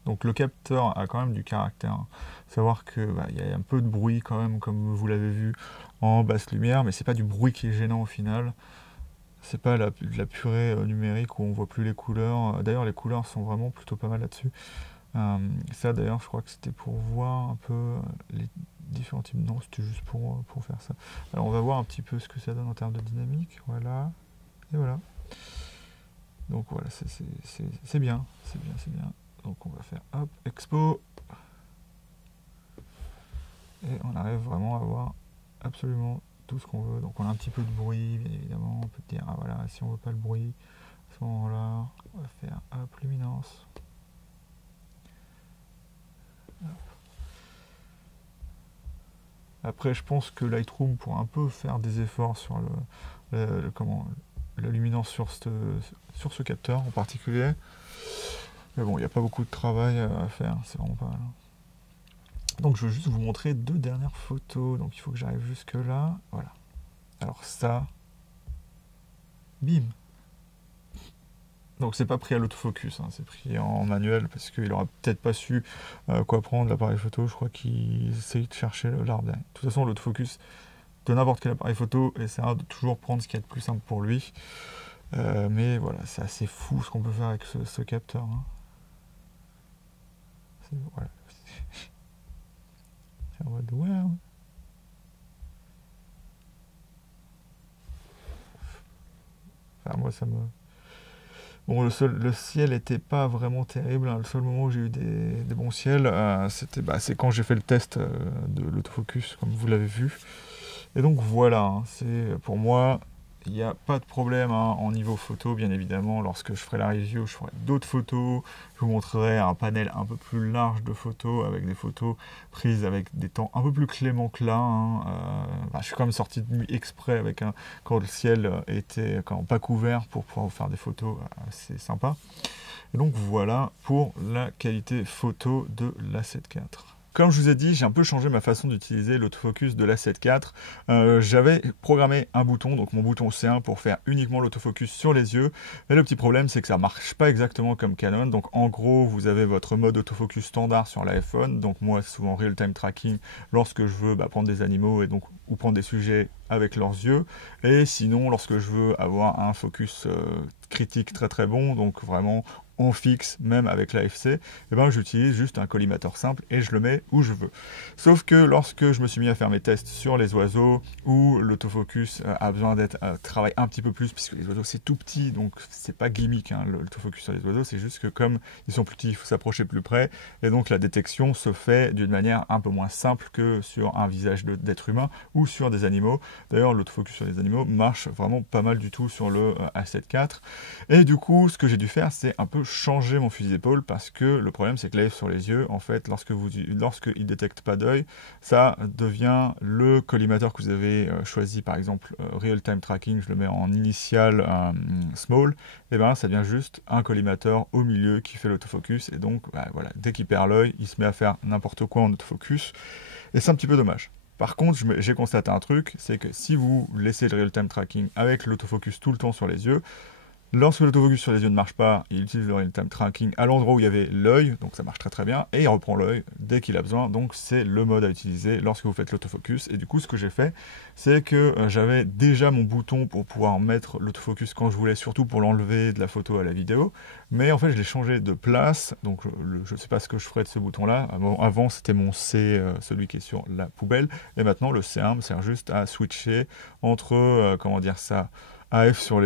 Donc le capteur a quand même du caractère. Hein. Savoir que y a un peu de bruit quand même, comme vous l'avez vu en basse lumière, mais c'est pas du bruit qui est gênant au final. C'est pas la purée numérique où on voit plus les couleurs. D'ailleurs, les couleurs sont vraiment plutôt pas mal là-dessus. Ça d'ailleurs, je crois que c'était pour voir un peu les différents types. Non, c'était juste pour faire ça. Alors on va voir un petit peu ce que ça donne en termes de dynamique. Voilà. Et voilà. Donc voilà, c'est bien. C'est bien. Donc on va faire hop, expo. Et on arrive vraiment à voir absolument tout ce qu'on veut. Donc on a un petit peu de bruit, bien évidemment. On peut dire, ah voilà, si on veut pas le bruit, à ce moment-là, on va faire hop, luminance. Hop. Après, je pense que Lightroom pourra un peu faire des efforts sur la luminance sur ce capteur en particulier. Mais bon, il n'y a pas beaucoup de travail à faire, c'est vraiment pas mal. Donc je vais juste vous montrer deux dernières photos. Donc il faut que j'arrive jusque là. Voilà. Alors ça, bim. Donc c'est pas pris à l'autofocus, hein, c'est pris en manuel parce qu'il aura peut-être pas su quoi prendre l'appareil photo. Je crois qu'il essaye de chercher l'arbre. De toute façon, l'autofocus de n'importe quel appareil photo essaiera de toujours prendre ce qu'il y a de plus simple pour lui. Mais voilà, c'est assez fou ce qu'on peut faire avec ce capteur. Hein. Voilà. C'est en mode wow. Enfin, moi, ça me... Bon, le ciel n'était pas vraiment terrible. Hein. Le seul moment où j'ai eu des bons ciels, c'est quand j'ai fait le test de l'autofocus, comme vous l'avez vu. Et donc voilà, hein, pour moi, Il n'y a pas de problème hein, en niveau photo, bien évidemment. Lorsque je ferai la review, je ferai d'autres photos. Je vous montrerai un panel un peu plus large de photos, avec des photos prises avec des temps un peu plus cléments que là. Hein. Je suis quand même sorti de nuit exprès quand le ciel était pas couvert pour pouvoir vous faire des photos assez sympas. Et donc voilà pour la qualité photo de l'A7 IV. Comme je vous ai dit, j'ai un peu changé ma façon d'utiliser l'autofocus de l'A7 IV. J'avais programmé un bouton, donc mon bouton C1 pour faire uniquement l'autofocus sur les yeux. Et le petit problème, c'est que ça marche pas exactement comme Canon. Donc en gros, vous avez votre mode autofocus standard sur l'iPhone. Donc moi, c'est souvent real-time tracking lorsque je veux prendre des animaux et donc ou prendre des sujets avec leurs yeux. Et sinon, lorsque je veux avoir un focus critique très très bon, donc vraiment on fixe, même avec l'AFC, j'utilise juste un collimateur simple et je le mets où je veux. Sauf que lorsque je me suis mis à faire mes tests sur les oiseaux, où l'autofocus a besoin d'être travaille un petit peu plus, puisque les oiseaux c'est tout petit, donc c'est pas gimmick, hein, l'autofocus sur les oiseaux, c'est juste que comme ils sont plus petits, il faut s'approcher plus près, et donc la détection se fait d'une manière un peu moins simple que sur un visage d'être humain ou sur des animaux. D'ailleurs, l'autofocus sur les animaux marche vraiment pas mal du tout sur le A7 IV. Et du coup, ce que j'ai dû faire, c'est un peu changer mon fusil d'épaule parce que le problème, c'est que l'AF sur les yeux, en fait, lorsqu'il détecte pas d'œil, ça devient le collimateur que vous avez choisi, par exemple, Real Time Tracking, je le mets en initial small, et ça devient juste un collimateur au milieu qui fait l'autofocus. Et donc, voilà, dès qu'il perd l'œil, il se met à faire n'importe quoi en autofocus. Et c'est un petit peu dommage. Par contre, j'ai constaté un truc, c'est que si vous laissez le real-time tracking avec l'autofocus tout le temps sur les yeux, lorsque l'autofocus sur les yeux ne marche pas, il utilise le real-time tracking à l'endroit où il y avait l'œil, donc ça marche très très bien, et il reprend l'œil dès qu'il a besoin, donc c'est le mode à utiliser lorsque vous faites l'autofocus. Et du coup, ce que j'ai fait, c'est que j'avais déjà mon bouton pour pouvoir mettre l'autofocus quand je voulais, surtout pour l'enlever de la photo à la vidéo, mais en fait je l'ai changé de place, donc je ne sais pas ce que je ferais de ce bouton-là. Avant c'était mon C, celui qui est sur la poubelle, et maintenant le C1 me sert juste à switcher entre, AF sur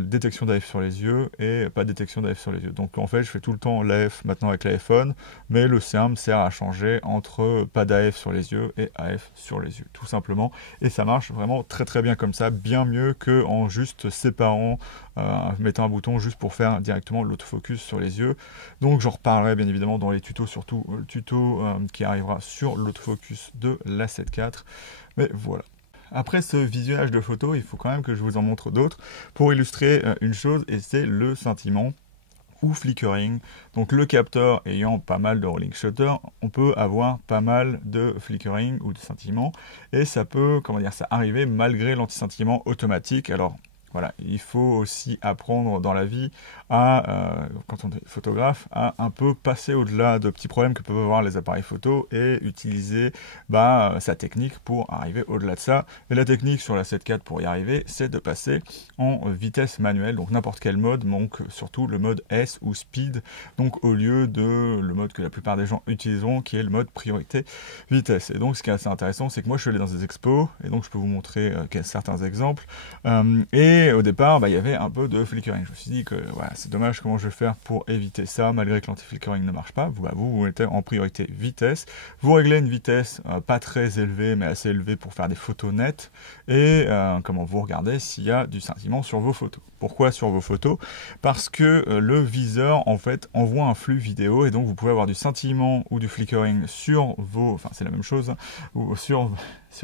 détection d'AF sur les yeux et pas détection d'AF sur les yeux. Donc en fait, je fais tout le temps l'AF maintenant avec l'iPhone, mais le C1 me sert à changer entre pas d'AF sur les yeux et AF sur les yeux, tout simplement. Et ça marche vraiment très très bien comme ça, bien mieux que en juste séparant, mettant un bouton juste pour faire directement l'autofocus sur les yeux. Donc j'en reparlerai bien évidemment dans les tutos, surtout le tuto qui arrivera sur l'autofocus de l'A7 IV. Mais voilà. Après ce visionnage de photos, il faut quand même que je vous en montre d'autres pour illustrer une chose, et c'est le scintillement ou flickering. Donc le capteur ayant pas mal de rolling shutter, on peut avoir pas mal de flickering ou de scintillement, et ça peut, ça arriver malgré l'anti-scintillement automatique. Alors voilà, il faut aussi apprendre dans la vie quand on est photographe, à un peu passer au-delà de petits problèmes que peuvent avoir les appareils photo et utiliser sa technique pour arriver au-delà de ça. Et la technique sur l'A7 IV pour y arriver, c'est de passer en vitesse manuelle, donc n'importe quel mode, donc surtout le mode S ou Speed, donc au lieu de le mode que la plupart des gens utiliseront, qui est le mode priorité vitesse. Et donc ce qui est assez intéressant, c'est que moi je suis allé dans des expos, et donc je peux vous montrer certains exemples, et au départ, il y avait un peu de flickering. Je me suis dit que voilà, c'est dommage, comment je vais faire pour éviter ça, malgré que l'anti-flickering ne marche pas. Vous mettez en priorité vitesse. Vous réglez une vitesse pas très élevée, mais assez élevée pour faire des photos nettes. Et vous regardez s'il y a du scintillement sur vos photos. Pourquoi sur vos photos? Parce que le viseur, en fait, envoie un flux vidéo, et donc vous pouvez avoir du scintillement ou du flickering sur vos... Enfin, c'est la même chose, hein, ou sur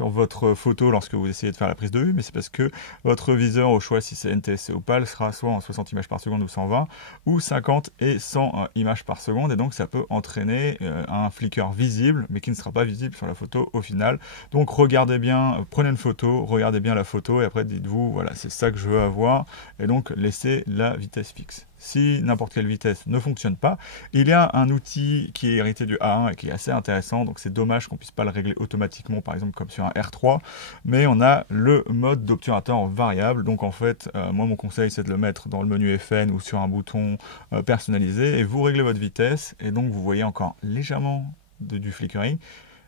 votre photo lorsque vous essayez de faire la prise de vue, mais c'est parce que votre viseur, au choix si c'est NTSC ou PAL, sera soit en 60 images par seconde ou 120, ou 50 et 100 images par seconde, et donc ça peut entraîner un flicker visible, mais qui ne sera pas visible sur la photo au final. Donc regardez bien, prenez une photo, regardez bien la photo, et après dites-vous, voilà, c'est ça que je veux avoir, et donc laissez la vitesse fixe. Si n'importe quelle vitesse ne fonctionne pas, il y a un outil qui est hérité du A1 et qui est assez intéressant, donc c'est dommage qu'on puisse pas le régler automatiquement, par exemple comme sur un R3, mais on a le mode d'obturateur variable. Donc en fait, moi mon conseil c'est de le mettre dans le menu FN ou sur un bouton personnalisé, et vous réglez votre vitesse, et donc vous voyez encore légèrement du flickering,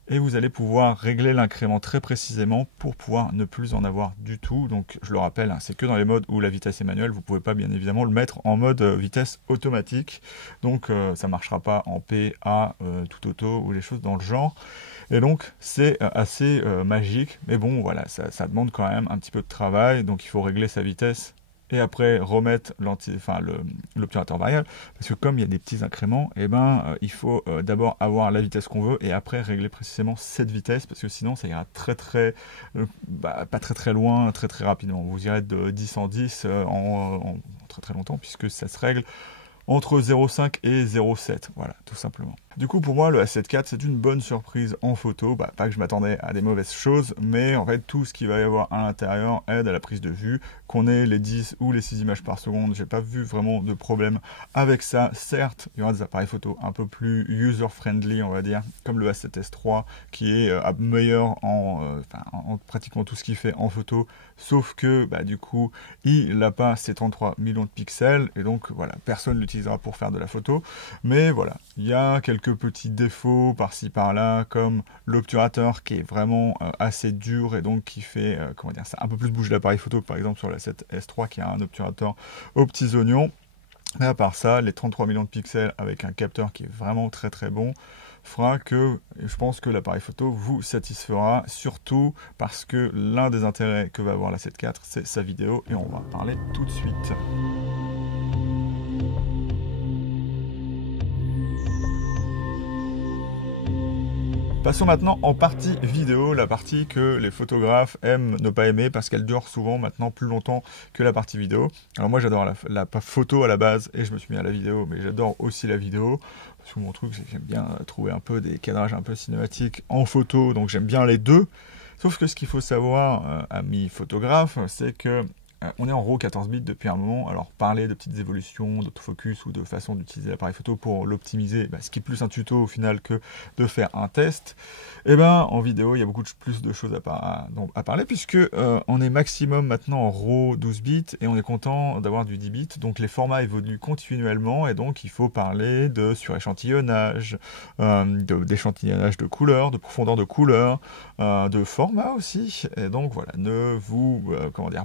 Et vous allez pouvoir régler l'incrément très précisément pour pouvoir ne plus en avoir du tout. Donc je le rappelle, hein, c'est que dans les modes où la vitesse est manuelle, vous ne pouvez pas bien évidemment le mettre en mode vitesse automatique. Donc ça ne marchera pas en P, A, tout auto ou les choses dans le genre. Et donc c'est assez magique, mais bon voilà, ça demande quand même un petit peu de travail. Donc il faut régler sa vitesse et après remettre l'obturateur variable, parce que comme il y a des petits incréments, il faut d'abord avoir la vitesse qu'on veut et après régler précisément cette vitesse, parce que sinon ça ira pas très loin, très rapidement. Vous irez de 10 en 10 en très longtemps, puisque ça se règle entre 0,5 et 0,7, voilà, tout simplement. Du coup, pour moi, le A7 IV, c'est une bonne surprise en photo. Pas que je m'attendais à des mauvaises choses, mais en fait, tout ce qu'il va y avoir à l'intérieur aide à la prise de vue. Qu'on ait les 10 ou les 6 images par seconde, j'ai pas vu vraiment de problème avec ça. Certes, il y aura des appareils photo un peu plus user-friendly, on va dire, comme le A7S III, qui est meilleur en pratiquement tout ce qu'il fait en photo, sauf que, du coup, il n'a pas ces 33 millions de pixels, et donc, voilà, personne ne l'utilisera pour faire de la photo. Mais voilà, il y a quelques petits défauts par-ci par-là, comme l'obturateur qui est vraiment assez dur et donc qui fait, ça un peu plus bouger l'appareil photo que par exemple sur la 7S III qui a un obturateur aux petits oignons. Mais à part ça, les 33 millions de pixels avec un capteur qui est vraiment très bon, fera que je pense que l'appareil photo vous satisfera, surtout parce que l'un des intérêts que va avoir la 7 IV, c'est sa vidéo, et on va en parler tout de suite. Passons maintenant en partie vidéo, la partie que les photographes aiment ne pas aimer parce qu'elle dure souvent maintenant plus longtemps que la partie vidéo. Alors moi j'adore la photo à la base et je me suis mis à la vidéo, mais j'adore aussi la vidéo. Parce que mon truc c'est que j'aime bien trouver un peu des cadrages un peu cinématiques en photo, donc j'aime bien les deux. Sauf que ce qu'il faut savoir, amis photographes, c'est que on est en RAW 14 bits depuis un moment, alors parler de petites évolutions, d'autofocus ou de façon d'utiliser l'appareil photo pour l'optimiser, ce qui est plus un tuto au final que de faire un test, en vidéo il y a beaucoup plus de choses à parler, puisque on est maximum maintenant en RAW 12 bits et on est content d'avoir du 10 bits, donc les formats évoluent continuellement et donc il faut parler de suréchantillonnage, d'échantillonnage de couleurs, de profondeur de couleurs, de format aussi, et donc voilà, ne vous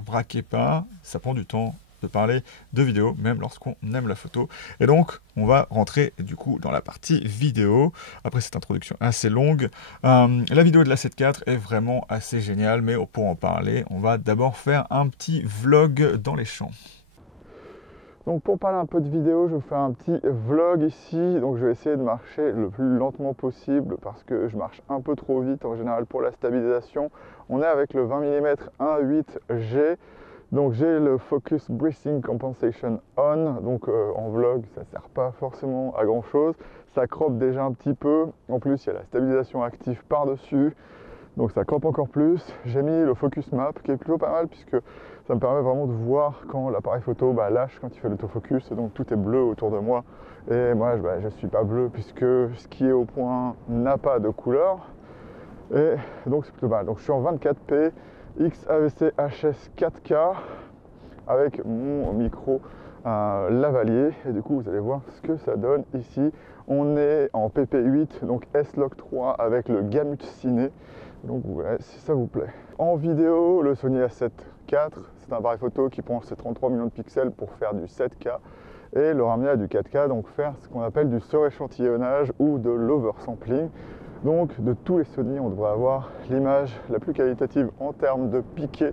braquez pas. Ça prend du temps de parler de vidéo, même lorsqu'on aime la photo. Et donc, on va rentrer du coup dans la partie vidéo. Après cette introduction assez longue, la vidéo de la 7 IV est vraiment assez géniale, mais pour en parler, on va d'abord faire un petit vlog dans les champs. Donc pour parler un peu de vidéo, je vais vous faire un petit vlog ici. Donc je vais essayer de marcher le plus lentement possible parce que je marche un peu trop vite en général pour la stabilisation. On est avec le 20 mm 1.8G. Donc j'ai le Focus Breathing Compensation On, donc en vlog ça ne sert pas forcément à grand chose, ça croppe déjà un petit peu, en plus il y a la stabilisation active par dessus, donc ça croppe encore plus. J'ai mis le Focus Map qui est plutôt pas mal puisque ça me permet vraiment de voir quand l'appareil photo lâche quand il fait l'autofocus, et donc tout est bleu autour de moi, et moi je ne suis pas bleu puisque ce qui est au point n'a pas de couleur, et donc c'est plutôt mal. Donc je suis en 24p XAVC HS 4K avec mon micro lavalier, et du coup vous allez voir ce que ça donne ici. On est en PP8, donc S-Log 3 avec le Gamut Ciné, donc vous verrez si ça vous plaît. En vidéo, le Sony A7 IV, c'est un appareil photo qui prend ses 33 millions de pixels pour faire du 7K, et le ramener à du 4K, donc faire ce qu'on appelle du suréchantillonnage ou de l'oversampling. Donc de tous les Sony, on devrait avoir l'image la plus qualitative en termes de piqué,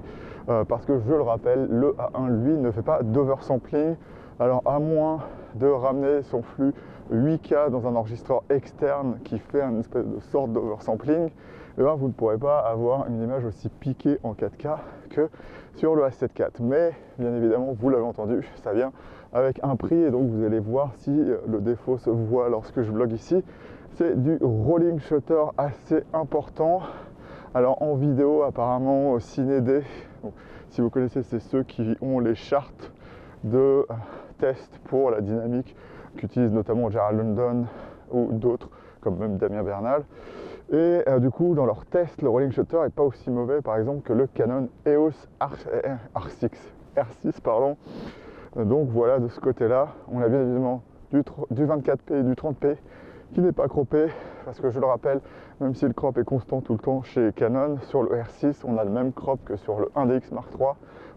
parce que je le rappelle, le A1 lui ne fait pas d'oversampling. Alors à moins de ramener son flux 8K dans un enregistreur externe qui fait une espèce de sorte d'oversampling, vous ne pourrez pas avoir une image aussi piquée en 4K que sur le A7 IV. Mais bien évidemment, vous l'avez entendu, ça vient avec un prix, et donc vous allez voir si le défaut se voit lorsque je vlog ici. C'est du rolling shutter assez important. Alors en vidéo, apparemment Ciné D, si vous connaissez, c'est ceux qui ont les chartes de test pour la dynamique qu'utilise notamment Gerald London ou d'autres comme même Damien Bernal. Et du coup, dans leur test, le rolling shutter n'est pas aussi mauvais par exemple que le Canon EOS R6 pardon. Donc voilà, de ce côté là, on a bien évidemment du 24p et du 30p qui n'est pas croppé, parce que je le rappelle, même si le crop est constant tout le temps chez Canon, sur le R6 on a le même crop que sur le 1DX Mark III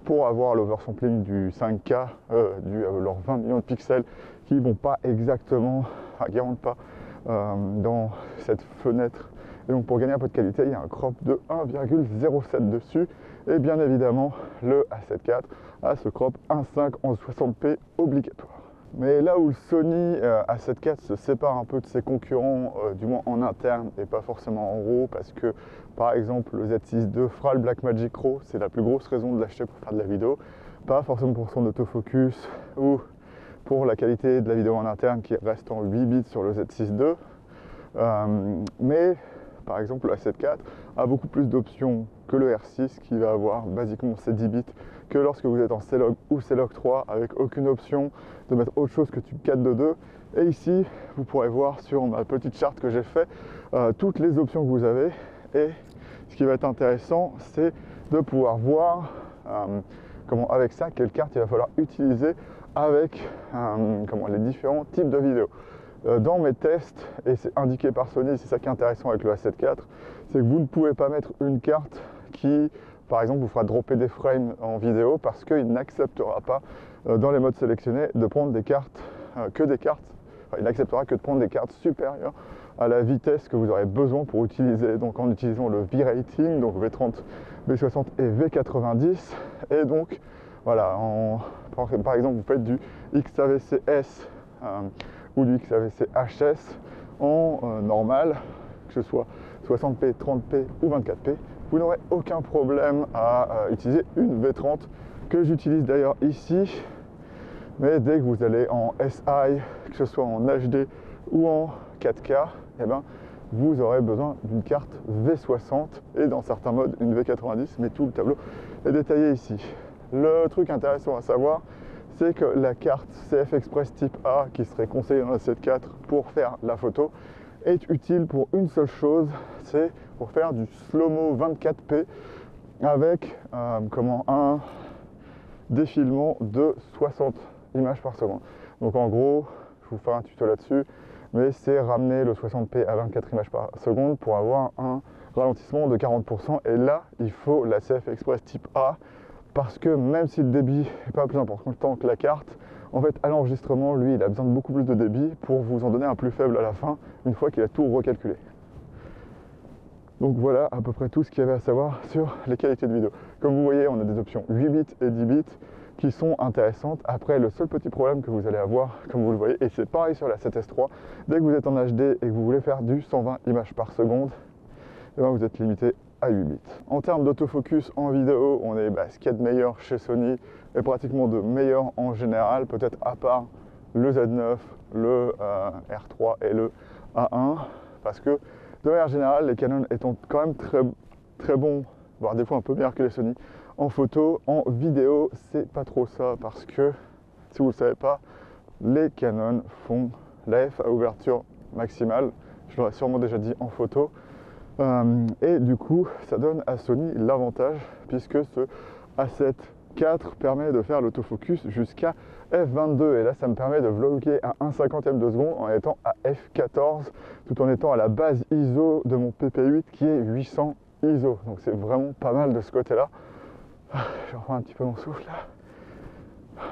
pour avoir l'oversampling du 5K, leurs 20 millions de pixels qui ne vont pas exactement, qui ne rentrent pas dans cette fenêtre. Et donc pour gagner un peu de qualité, il y a un crop de 1,07 dessus. Et bien évidemment, le A7 IV a ce crop 1.5 en 60p obligatoire. Mais là où le Sony A7 IV se sépare un peu de ses concurrents, du moins en interne et pas forcément en RAW, parce que par exemple le Z6 II fera le Blackmagic RAW, c'est la plus grosse raison de l'acheter pour faire de la vidéo, pas forcément pour son autofocus ou pour la qualité de la vidéo en interne qui reste en 8 bits sur le Z6 II, mais par exemple le A7 IV a beaucoup plus d'options que le R6 qui va avoir basiquement ses 10 bits que lorsque vous êtes en C-Log ou C-Log 3 avec aucune option de mettre autre chose que du 4:2. Et ici vous pourrez voir sur ma petite charte que j'ai fait toutes les options que vous avez, et ce qui va être intéressant c'est de pouvoir voir comment avec ça quelle carte il va falloir utiliser avec les différents types de vidéos. Dans mes tests, et c'est indiqué par Sony, c'est ça qui est intéressant avec le A7 IV, c'est que vous ne pouvez pas mettre une carte qui, par exemple, vous fera dropper des frames en vidéo parce qu'il n'acceptera pas, dans les modes sélectionnés, de prendre des cartes, il n'acceptera que de prendre des cartes supérieures à la vitesse que vous aurez besoin pour utiliser, donc en utilisant le V-Rating, donc V30, V60 et V90, et donc voilà, par exemple vous faites du XAVC-S ou du XAVC-HS en normal, que ce soit 60p, 30p ou 24p, vous n'aurez aucun problème à utiliser une V30 que j'utilise d'ailleurs ici. Mais dès que vous allez en SI, que ce soit en HD ou en 4K, eh ben, vous aurez besoin d'une carte V60 et dans certains modes une V90, mais tout le tableau est détaillé ici. Le truc intéressant à savoir, c'est que la carte CF Express type A qui serait conseillée dans la A7 IV pour faire la photo est utile pour une seule chose, c'est pour faire du slow-mo 24p avec un défilement de 60 images par seconde. Donc en gros, je vous ferai un tuto là-dessus, mais c'est ramener le 60p à 24 images par seconde pour avoir un ralentissement de 40%. Et là, il faut la CF Express type A, parce que même si le débit n'est pas plus important que la carte, en fait à l'enregistrement, lui, il a besoin de beaucoup plus de débit pour vous en donner un plus faible à la fin, une fois qu'il a tout recalculé. Donc voilà à peu près tout ce qu'il y avait à savoir sur les qualités de vidéo. Comme vous voyez, on a des options 8 bits et 10 bits qui sont intéressantes. Après, le seul petit problème que vous allez avoir, comme vous le voyez, et c'est pareil sur la 7S III, dès que vous êtes en HD et que vous voulez faire du 120 images par seconde, et bien vous êtes limité à 8 bits. En termes d'autofocus en vidéo, on est ce qu'il y a de meilleur chez Sony et pratiquement de meilleur en général, peut-être à part le Z9, le R3 et le A1, parce que de manière générale, les Canon étant quand même très bons, voire des fois un peu meilleurs que les Sony, en photo, en vidéo, c'est pas trop ça, parce que, si vous ne le savez pas, les Canon font l'AF à ouverture maximale, je l'aurais sûrement déjà dit en photo, et du coup, ça donne à Sony l'avantage, puisque ce A7 IV permet de faire l'autofocus jusqu'à f22, et là ça me permet de vlogger à 1/50 de seconde en étant à f14 tout en étant à la base ISO de mon PP8 qui est 800 ISO, donc c'est vraiment pas mal de ce côté là. Je reprends un petit peu mon souffle là,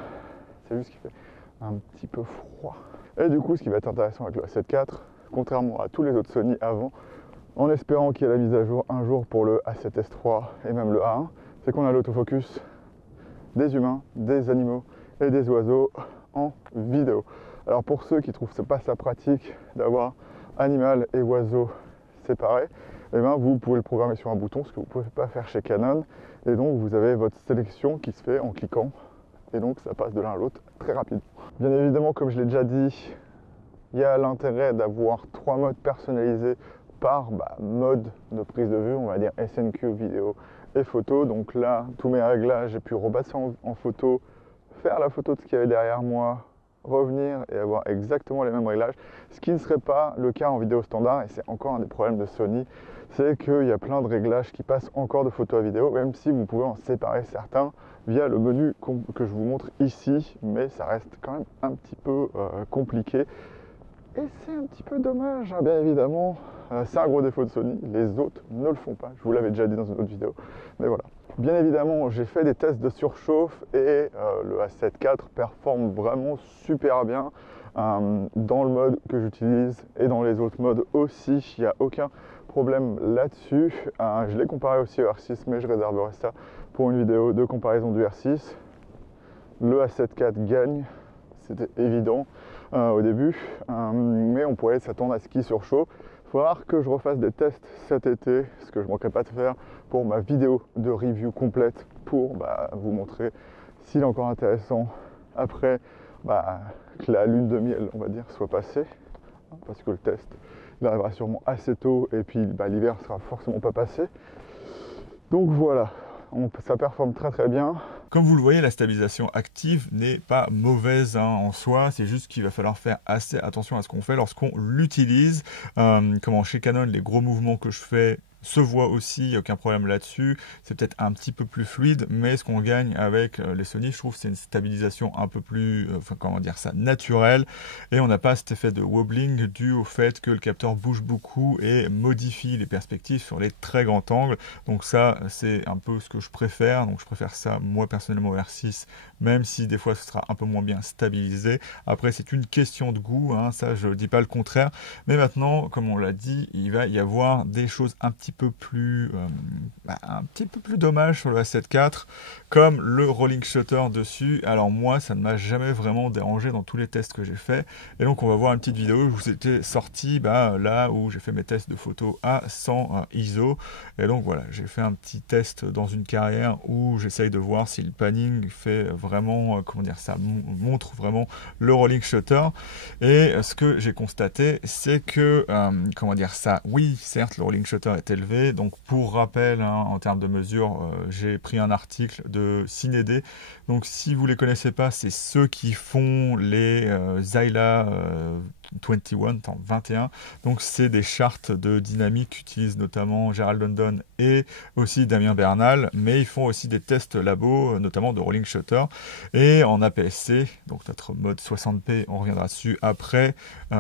c'est juste qu'il fait un petit peu froid. Et du coup ce qui va être intéressant avec le A7 IV, contrairement à tous les autres Sony avant, en espérant qu'il y ait la mise à jour un jour pour le A7S III et même le A1, c'est qu'on a l'autofocus des humains, des animaux et des oiseaux en vidéo. Alors pour ceux qui trouvent pas ça pratique d'avoir animal et oiseau séparés, eh bien vous pouvez le programmer sur un bouton, ce que vous ne pouvez pas faire chez Canon, et donc vous avez votre sélection qui se fait en cliquant, et donc ça passe de l'un à l'autre très rapidement. Bien évidemment, comme je l'ai déjà dit, il y a l'intérêt d'avoir 3 modes personnalisés par mode de prise de vue, on va dire SNQ, vidéo et photo. Donc là, tous mes réglages, j'ai pu repasser en photo, faire la photo de ce qu'il y avait derrière moi, revenir et avoir exactement les mêmes réglages, ce qui ne serait pas le cas en vidéo standard, et c'est encore un des problèmes de Sony, c'est qu'il y a plein de réglages qui passent encore de photo à vidéo, même si vous pouvez en séparer certains via le menu que je vous montre ici, mais ça reste quand même un petit peu compliqué. Et c'est un petit peu dommage, hein, bien évidemment. C'est un gros défaut de Sony, les autres ne le font pas. Je vous l'avais déjà dit dans une autre vidéo, mais voilà. Bien évidemment, j'ai fait des tests de surchauffe et le A7 IV performe vraiment super bien dans le mode que j'utilise et dans les autres modes aussi. Il n'y a aucun problème là-dessus. Je l'ai comparé aussi au R6, mais je réserverai ça pour une vidéo de comparaison du R6. Le A7 IV gagne, c'était évident au début, mais on pourrait s'attendre à ce qu'il surchauffe. Il faudra que je refasse des tests cet été, ce que je ne manquerai pas de faire pour ma vidéo de review complète pour vous montrer s'il est encore intéressant après que la lune de miel, on va dire, soit passée, parce que le test il arrivera sûrement assez tôt et puis l'hiver sera forcément pas passé. Donc voilà, ça performe très très bien. Comme vous le voyez, la stabilisation active n'est pas mauvaise en soi, c'est juste qu'il va falloir faire assez attention à ce qu'on fait lorsqu'on l'utilise. Chez Canon, les gros mouvements que je fais se voit aussi, il n'y a aucun problème là-dessus. C'est peut-être un petit peu plus fluide, mais ce qu'on gagne avec les Sony, je trouve, c'est une stabilisation un peu plus, naturelle. Et on n'a pas cet effet de wobbling dû au fait que le capteur bouge beaucoup et modifie les perspectives sur les très grands angles. Donc ça, c'est un peu ce que je préfère. Donc je préfère ça, moi, personnellement, au R6, même si des fois, ce sera un peu moins bien stabilisé. Après, c'est une question de goût, hein, ça, je ne dis pas le contraire. Mais maintenant, comme on l'a dit, il va y avoir des choses un petit peu plus dommage sur le A7 IV, comme le rolling shutter dessus. Alors moi, ça ne m'a jamais vraiment dérangé dans tous les tests que j'ai fait. Et donc on va voir une petite vidéo où je vous étais sorti là où j'ai fait mes tests de photos à 100 ISO. Et donc voilà, j'ai fait un petit test dans une carrière où j'essaye de voir si le panning fait vraiment, montre vraiment le rolling shutter. Et ce que j'ai constaté, c'est que, oui, certes, le rolling shutter est élevé. Donc pour rappel, en termes de mesure, j'ai pris un article de Cinédé. Donc si vous les connaissez pas, c'est ceux qui font les Zyla 21. Donc c'est des chartes de dynamique qu'utilisent notamment Gérald London et aussi Damien Bernal, mais ils font aussi des tests labo, notamment de rolling shutter. Et en APS-C, donc notre mode 60p, on reviendra dessus après, et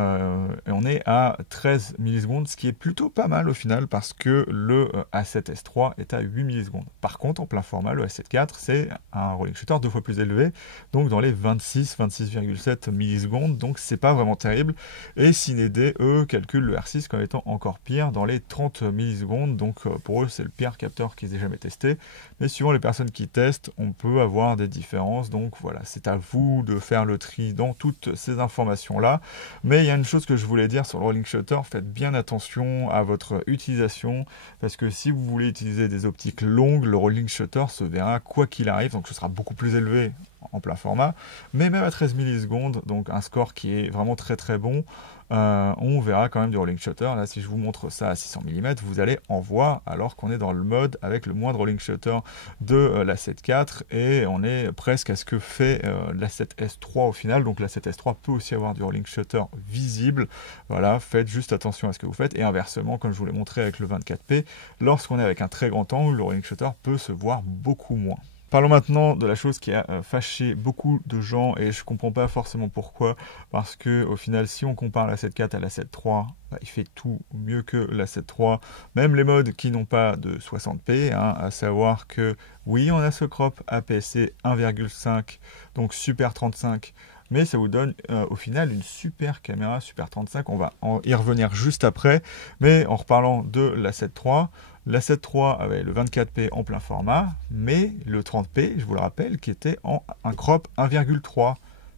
on est à 13 millisecondes, ce qui est plutôt pas mal au final parce que le A7S III est à 8 millisecondes. Par contre, en plein format, le A7 IV, c'est un rolling shutter 2 fois plus élevé, donc dans les 26,7 millisecondes, donc c'est pas vraiment terrible. Et Cinédé, eux, calculent le R6 comme étant encore pire, dans les 30 millisecondes, donc pour eux, c'est le pire capteur qu'ils aient jamais testé. Mais suivant les personnes qui testent, on peut avoir des différences, donc voilà, c'est à vous de faire le tri dans toutes ces informations-là. Mais il y a une chose que je voulais dire sur le rolling shutter, faites bien attention à votre utilisation, parce que si vous voulez utiliser des optiques longues, le rolling shutter se verra quoi qu'il arrive, donc ce sera beaucoup plus élevé en plein format, mais même à 13 millisecondes, donc un score qui est vraiment très très bon, on verra quand même du rolling shutter. Là, si je vous montre ça à 600 mm, vous allez en voir, alors qu'on est dans le mode avec le moins de rolling shutter de l'A7 IV, et on est presque à ce que fait l'A7S III au final. Donc l'A7S III peut aussi avoir du rolling shutter visible. Voilà, faites juste attention à ce que vous faites, et inversement, comme je vous l'ai montré avec le 24p, lorsqu'on est avec un très grand angle, le rolling shutter peut se voir beaucoup moins. Parlons maintenant de la chose qui a fâché beaucoup de gens, et je comprends pas forcément pourquoi, parce que au final, si on compare la 7.4 à la 7.3, il fait tout mieux que la 7.3, même les modes qui n'ont pas de 60p, à savoir que oui, on a ce crop APS-C 1,5, donc Super 35, mais ça vous donne au final une super caméra Super 35, on va y revenir juste après. Mais en reparlant de la 7.3, la 7.3 avait le 24p en plein format, mais le 30p, je vous le rappelle, qui était en un crop 1,3.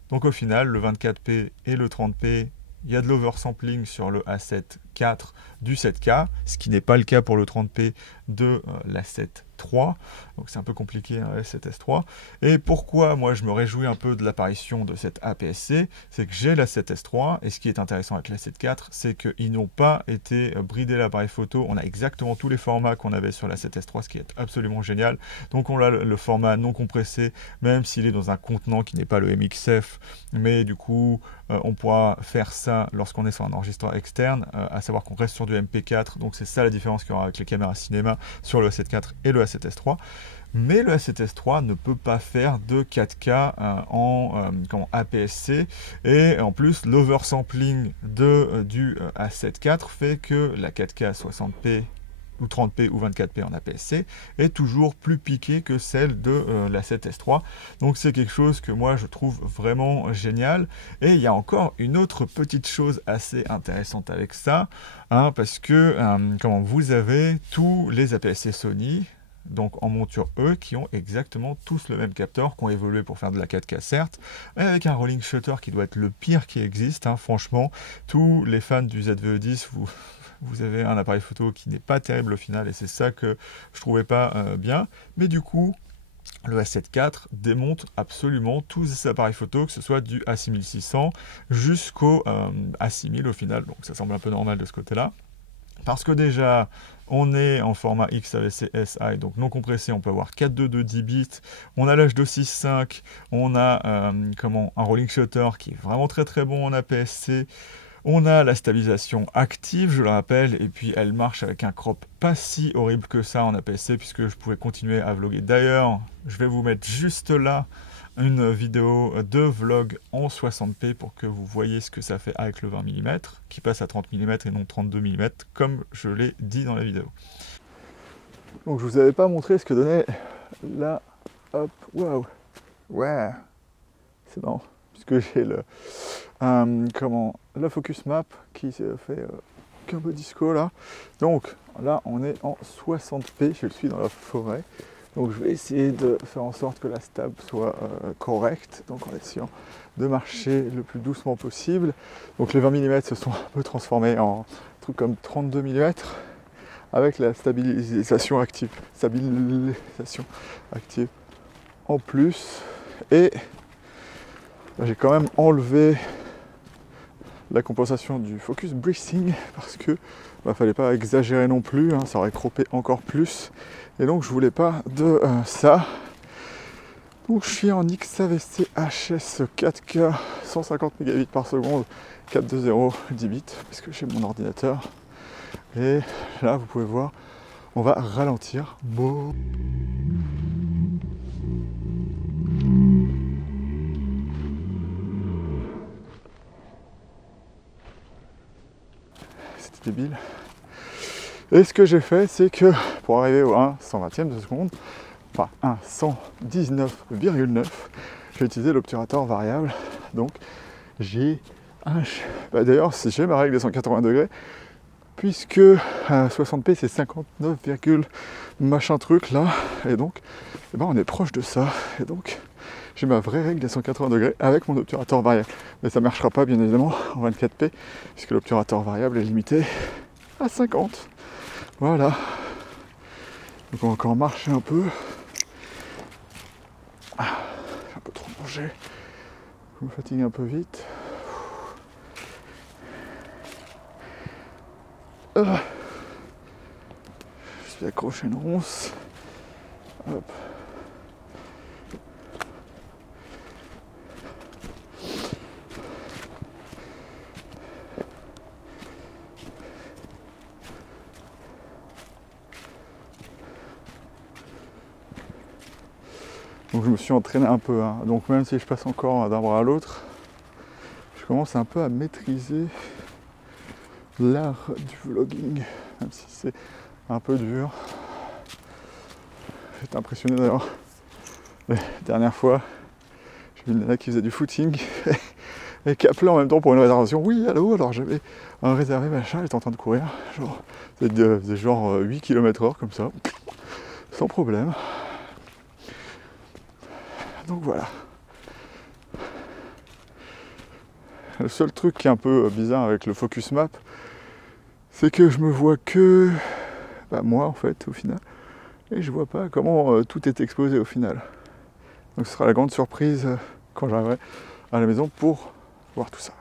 Donc au final, le 24p et le 30p, il y a de l'oversampling sur le A7 IV du 7K, ce qui n'est pas le cas pour le 30p de la 7.3. Donc c'est un peu compliqué, hein, la 7S3. Et pourquoi moi je me réjouis un peu de l'apparition de cette APS-C, c'est que j'ai la 7S3, et ce qui est intéressant avec la 7 IV, c'est qu'ils n'ont pas été bridés l'appareil photo. On a exactement tous les formats qu'on avait sur la 7S3, ce qui est absolument génial. Donc on a le format non compressé, même s'il est dans un contenant qui n'est pas le MXF, mais du coup on pourra faire ça lorsqu'on est sur un enregistreur externe, à savoir qu'on reste sur du MP4, donc c'est ça la différence qu'il y aura avec les caméras cinéma sur le A7 IV et le A7S III. Mais le A7S III ne peut pas faire de 4K en APS-C, et en plus l'oversampling du A7 IV fait que la 4K 60p ou 30p ou 24p en APS-C est toujours plus piquée que celle de la 7S III. Donc c'est quelque chose que moi je trouve vraiment génial. Et il y a encore une autre petite chose assez intéressante avec ça, hein, parce que vous avez tous les APS-C Sony, donc en monture E, qui ont exactement tous le même capteur, qui ont évolué pour faire de la 4K certes, mais avec un rolling shutter qui doit être le pire qui existe, hein. Franchement, tous les fans du ZVE10, vous avez un appareil photo qui n'est pas terrible au final, et c'est ça que je trouvais pas bien. Mais du coup, le A7 IV démonte absolument tous ces appareils photo, que ce soit du A6600 jusqu'au A6000 au final, donc ça semble un peu normal de ce côté-là. Parce que déjà, on est en format XAVC-SI, donc non compressé, on peut avoir 4.2 de 10 bits, on a l'H265, on a un rolling shutter qui est vraiment très très bon en APS-C, on a la stabilisation active, je le rappelle, et puis elle marche avec un crop pas si horrible que ça en APS-C, puisque je pouvais continuer à vlogger. D'ailleurs, je vais vous mettre juste là une vidéo de vlog en 60p pour que vous voyez ce que ça fait avec le 20 mm, qui passe à 30 mm et non 32 mm, comme je l'ai dit dans la vidéo. Donc je vous avais pas montré ce que donnait la... Hop, waouh. Ouais, c'est marrant, puisque j'ai le... la focus map qui fait qu'un peu disco là. Donc là on est en 60p, je suis dans la forêt. Donc je vais essayer de faire en sorte que la stab soit correcte, donc en essayant de marcher le plus doucement possible. Donc les 20 mm se sont un peu transformés en truc comme 32 mm avec la stabilisation active en plus. Et j'ai quand même enlevé la compensation du focus breathing parce que fallait pas exagérer non plus, hein, ça aurait croppé encore plus, et donc je voulais pas de ça. Donc je suis en XAVC HS 4K 150 mégabits par seconde 420 10 bits parce que j'ai mon ordinateur, et là vous pouvez voir on va ralentir. Bon. C'était débile. Et ce que j'ai fait, c'est que pour arriver au 1/120e de seconde, enfin 1/119,9, j'ai utilisé l'obturateur variable. Donc j'ai d'ailleurs j'ai ma règle des 180 degrés, puisque 60p c'est 59, machin truc là, et donc on est proche de ça, et donc j'ai ma vraie règle des 180 degrés avec mon obturateur variable. Mais ça ne marchera pas bien évidemment en 24p, puisque l'obturateur variable est limité à 50. Voilà. Donc on va encore marcher un peu. J'ai un peu trop mangé. Je me fatigue un peu vite. Je suis accroché à une ronce. Hop. Donc je me suis entraîné un peu, hein. Donc même si je passe encore d'un bras à l'autre, je commence un peu à maîtriser l'art du vlogging, même si c'est un peu dur. J'étais impressionné d'ailleurs. La dernière fois, j'ai vu une nana qui faisait du footing et qui appelait en même temps pour une réservation. Oui, allô, alors j'avais un réservé machin, j'étais en train de courir, genre 8 km/h comme ça, sans problème. Donc voilà. Le seul truc qui est un peu bizarre avec le focus map, c'est que je me vois que moi en fait au final, et je vois pas comment tout est exposé au final. Donc ce sera la grande surprise quand j'arriverai à la maison pour voir tout ça.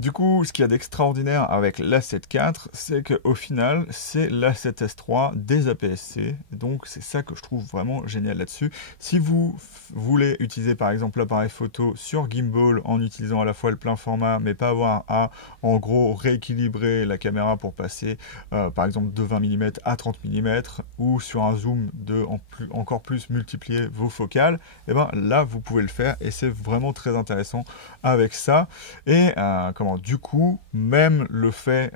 Du coup, ce qu'il y a d'extraordinaire avec l'A7 IV, c'est qu'au final, c'est l'A7S3 des APS-C. Donc, c'est ça que je trouve vraiment génial là-dessus. Si vous voulez utiliser, par exemple, l'appareil photo sur gimbal en utilisant à la fois le plein format, mais pas avoir à, en gros, rééquilibrer la caméra pour passer, par exemple, de 20 mm à 30 mm, ou sur un zoom de encore plus multiplier vos focales, et ben là, vous pouvez le faire et c'est vraiment très intéressant avec ça. Et du coup, même le fait,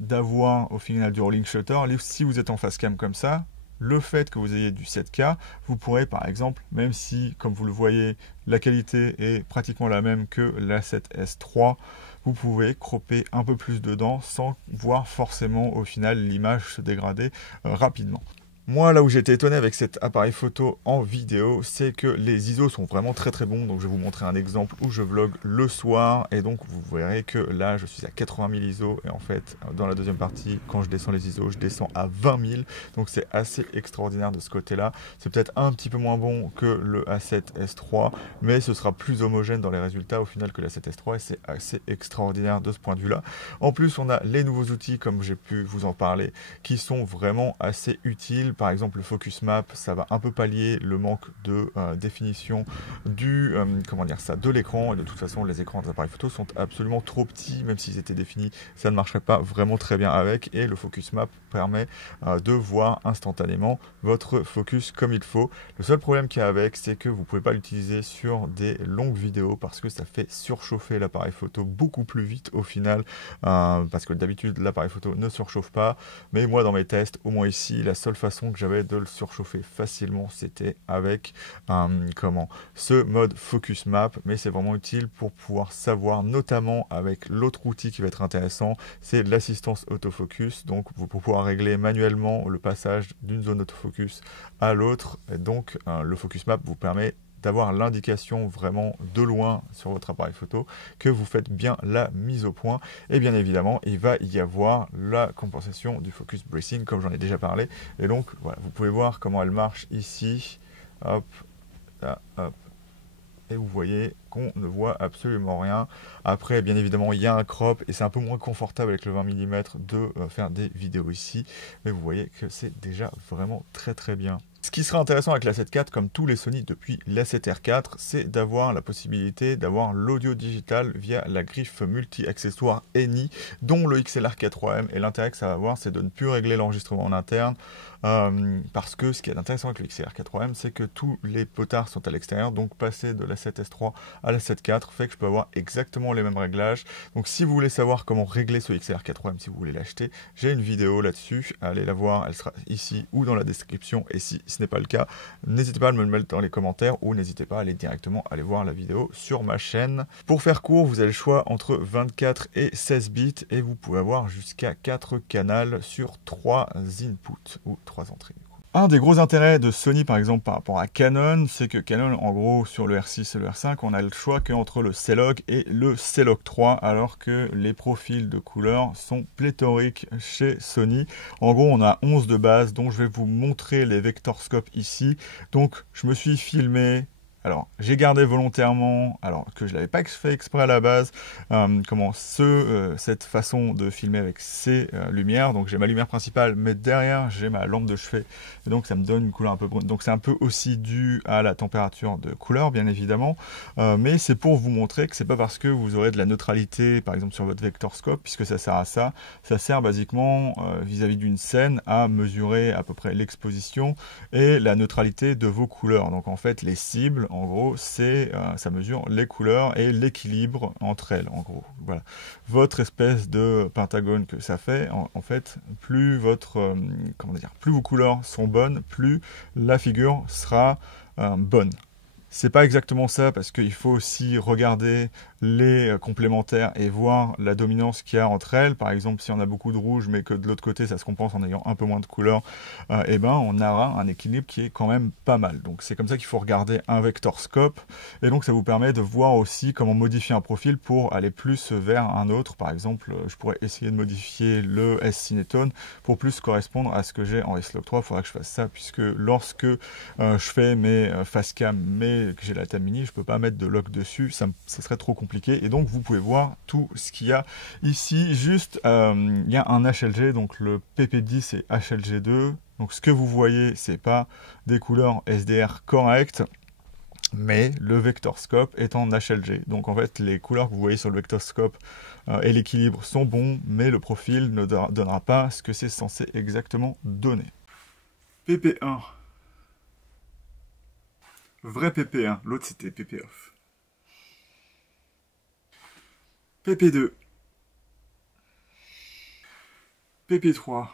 d'avoir au final du rolling shutter, si vous êtes en face cam comme ça, le fait que vous ayez du 7K, vous pourrez par exemple, même si, comme vous le voyez, la qualité est pratiquement la même que la 7S3, vous pouvez cropper un peu plus dedans sans voir forcément au final l'image se dégrader rapidement. Moi, là où j'étais étonné avec cet appareil photo en vidéo, c'est que les ISO sont vraiment très très bons. Donc je vais vous montrer un exemple où je vlog le soir. Et donc vous verrez que là, je suis à 80 000 ISO. Et en fait, dans la deuxième partie, quand je descends les ISO, je descends à 20 000. Donc c'est assez extraordinaire de ce côté-là. C'est peut-être un petit peu moins bon que le A7S3, mais ce sera plus homogène dans les résultats au final que la 7S3. Et c'est assez extraordinaire de ce point de vue-là. En plus, on a les nouveaux outils, comme j'ai pu vous en parler, qui sont vraiment assez utiles. Par exemple, le Focus Map, ça va un peu pallier le manque de définition de l'écran. Et de toute façon, les écrans des appareils photo sont absolument trop petits, même s'ils étaient définis, ça ne marcherait pas vraiment très bien avec. Et le Focus Map permet de voir instantanément votre focus comme il faut. Le seul problème qu'il y a avec, c'est que vous ne pouvez pas l'utiliser sur des longues vidéos parce que ça fait surchauffer l'appareil photo beaucoup plus vite au final, parce que d'habitude, l'appareil photo ne surchauffe pas. Mais moi, dans mes tests, au moins ici, la seule façon que j'avais de le surchauffer facilement, c'était avec ce mode Focus Map, mais c'est vraiment utile pour pouvoir savoir, notamment avec l'autre outil qui va être intéressant, c'est l'assistance autofocus, donc pour pouvoir régler manuellement le passage d'une zone autofocus à l'autre. Donc le Focus Map vous permet d'avoir l'indication vraiment de loin sur votre appareil photo que vous faites bien la mise au point. Et bien évidemment, il va y avoir la compensation du focus bracing, comme j'en ai déjà parlé. Et donc, voilà, vous pouvez voir comment elle marche ici. Hop, là, hop. Et vous voyez qu'on ne voit absolument rien. Après, bien évidemment, il y a un crop et c'est un peu moins confortable avec le 20 mm de faire des vidéos ici. Mais vous voyez que c'est déjà vraiment très très bien. Ce qui sera intéressant avec la 7 IV, comme tous les Sony depuis la 7R4, c'est d'avoir la possibilité d'avoir l'audio digital via la griffe multi-accessoire ENI, dont le XLR-K3M. Et l'intérêt que ça va avoir, c'est de ne plus régler l'enregistrement en interne, parce que ce qui est intéressant avec le XLR-K3M, c'est que tous les potards sont à l'extérieur, donc passer de la 7S3 à la 7 IV fait que je peux avoir exactement les mêmes réglages. Donc si vous voulez savoir comment régler ce XLR-K3M, si vous voulez l'acheter, j'ai une vidéo là-dessus, allez la voir, elle sera ici ou dans la description, et si ce n'est pas le cas, n'hésitez pas à me le mettre dans les commentaires ou n'hésitez pas à aller directement aller voir la vidéo sur ma chaîne. Pour faire court, vous avez le choix entre 24 et 16 bits et vous pouvez avoir jusqu'à 4 canaux sur 3 inputs ou 3 entrées. Un des gros intérêts de Sony par exemple par rapport à Canon, c'est que Canon en gros sur le R6 et le R5 on a le choix qu'entre le C-Log et le C-Log 3 alors que les profils de couleurs sont pléthoriques chez Sony. En gros on a 11 de base dont je vais vous montrer les vectorscopes ici. Donc je me suis filmé. Alors, j'ai gardé volontairement, alors que je ne l'avais pas fait exprès à la base, cette façon de filmer avec ces lumières. Donc, j'ai ma lumière principale, mais derrière, j'ai ma lampe de chevet. Et donc, ça me donne une couleur un peu brune. Donc, c'est un peu aussi dû à la température de couleur, bien évidemment. Mais c'est pour vous montrer que c'est pas parce que vous aurez de la neutralité, par exemple, sur votre vectorscope, puisque ça sert à ça. Ça sert basiquement, vis-à-vis d'une scène, à mesurer à peu près l'exposition et la neutralité de vos couleurs. Donc, en fait, les cibles, en gros, ça mesure les couleurs et l'équilibre entre elles, en gros. Voilà. Votre espèce de pentagone que ça fait, en fait, plus plus vos couleurs sont bonnes, plus la figure sera bonne. C'est pas exactement ça parce qu'il faut aussi regarder les complémentaires et voir la dominance qu'il y a entre elles. Par exemple, si on a beaucoup de rouge mais que de l'autre côté ça se compense en ayant un peu moins de couleur, on aura un équilibre qui est quand même pas mal. Donc c'est comme ça qu'il faut regarder un vectorscope et donc ça vous permet de voir aussi comment modifier un profil pour aller plus vers un autre. Par exemple, je pourrais essayer de modifier le S-Cinetone pour plus correspondre à ce que j'ai en S-Log 3. Il faudra que je fasse ça puisque lorsque je fais mes face cam mais que j'ai la Tamini, je peux pas mettre de lock dessus, ça serait trop compliqué. compliqué. Et donc vous pouvez voir tout ce qu'il y a ici. Juste, il y a un HLG, donc le PP10 et HLG2. Donc ce que vous voyez, c'est pas des couleurs SDR correctes, mais le Vectorscope est en HLG. Donc en fait, les couleurs que vous voyez sur le Vectorscope et l'équilibre sont bons, mais le profil ne donnera pas ce que c'est censé exactement donner. PP1. Vrai PP1, l'autre c'était PP off. PP2. PP3.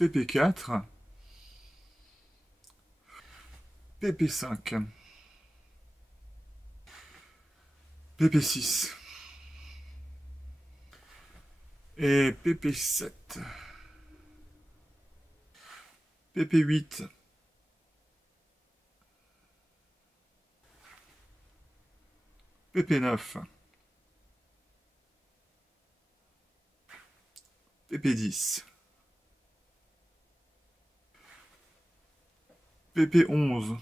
PP4. PP5. PP6. Et PP7. PP8. PP9. PP10. PP11.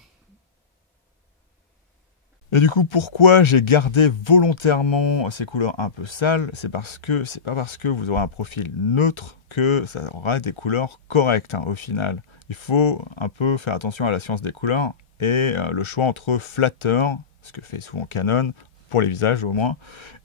Et du coup, pourquoi j'ai gardé volontairement ces couleurs un peu sales? C'est parce que c'est pas parce que vous aurez un profil neutre que ça aura des couleurs correctes au final. Il faut un peu faire attention à la science des couleurs et le choix entre flatter, ce que fait souvent Canon, pour les visages au moins,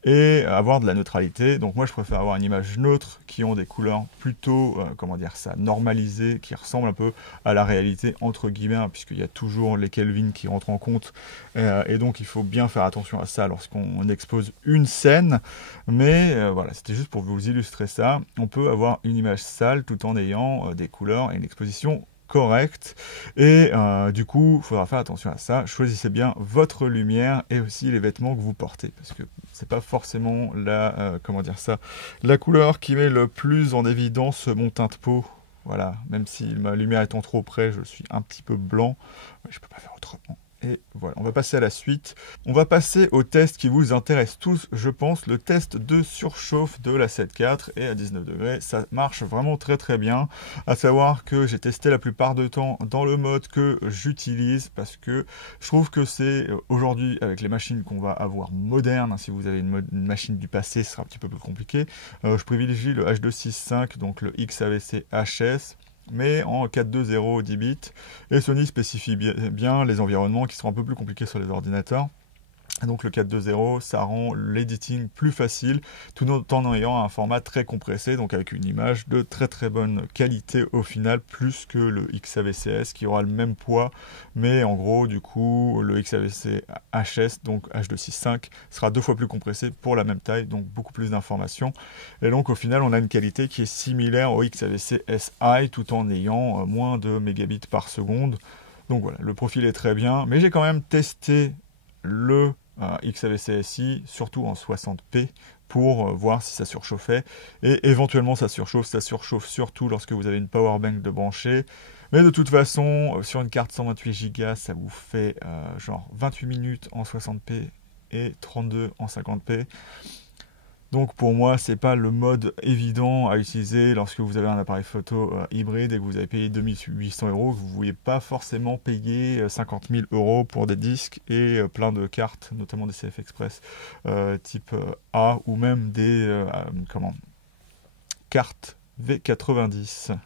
et avoir de la neutralité. Donc moi je préfère avoir une image neutre qui ont des couleurs plutôt, comment dire ça, normalisées, qui ressemblent un peu à la réalité entre guillemets, puisqu'il y a toujours les Kelvin qui rentrent en compte, et donc il faut bien faire attention à ça lorsqu'on expose une scène. Mais voilà, c'était juste pour vous illustrer ça. On peut avoir une image sale tout en ayant des couleurs et une exposition correct, et du coup il faudra faire attention à ça. Choisissez bien votre lumière et aussi les vêtements que vous portez, parce que c'est pas forcément la comment dire ça, la couleur qui met le plus en évidence mon teint de peau. Voilà, même si ma lumière étant trop près, je suis un petit peu blanc, je peux pas faire autrement. Et voilà, on va passer à la suite. On va passer au test qui vous intéresse tous, je pense, le test de surchauffe de la 7.4, et à 19 degrés, ça marche vraiment très très bien. À savoir que j'ai testé la plupart du temps dans le mode que j'utilise, parce que je trouve que c'est aujourd'hui, avec les machines qu'on va avoir modernes, si vous avez une machine du passé, ce sera un petit peu plus compliqué. Je privilégie le H265, donc le XAVC HS, mais en 4.2.0 10 bits, et Sony spécifie bien les environnements qui seront un peu plus compliqués sur les ordinateurs. Donc le 4.2.0, ça rend l'editing plus facile, tout en ayant un format très compressé, donc avec une image de très très bonne qualité au final, plus que le XAVCS qui aura le même poids, mais en gros du coup le XAVC HS, donc H265, sera 2 fois plus compressé pour la même taille, donc beaucoup plus d'informations, et donc au final on a une qualité qui est similaire au XAVC SI, tout en ayant moins de mégabits par seconde. Donc voilà, le profil est très bien, mais j'ai quand même testé le XAVC SI, surtout en 60p, pour voir si ça surchauffait, et éventuellement ça surchauffe surtout lorsque vous avez une powerbank de brancher, mais de toute façon sur une carte 128 Go ça vous fait genre 28 minutes en 60p et 32 en 50p. Donc pour moi, c'est pas le mode évident à utiliser lorsque vous avez un appareil photo hybride et que vous avez payé 2800 €, que vous ne vouliez pas forcément payer 50 000 € pour des disques et plein de cartes, notamment des CF Express type A, ou même des cartes V90.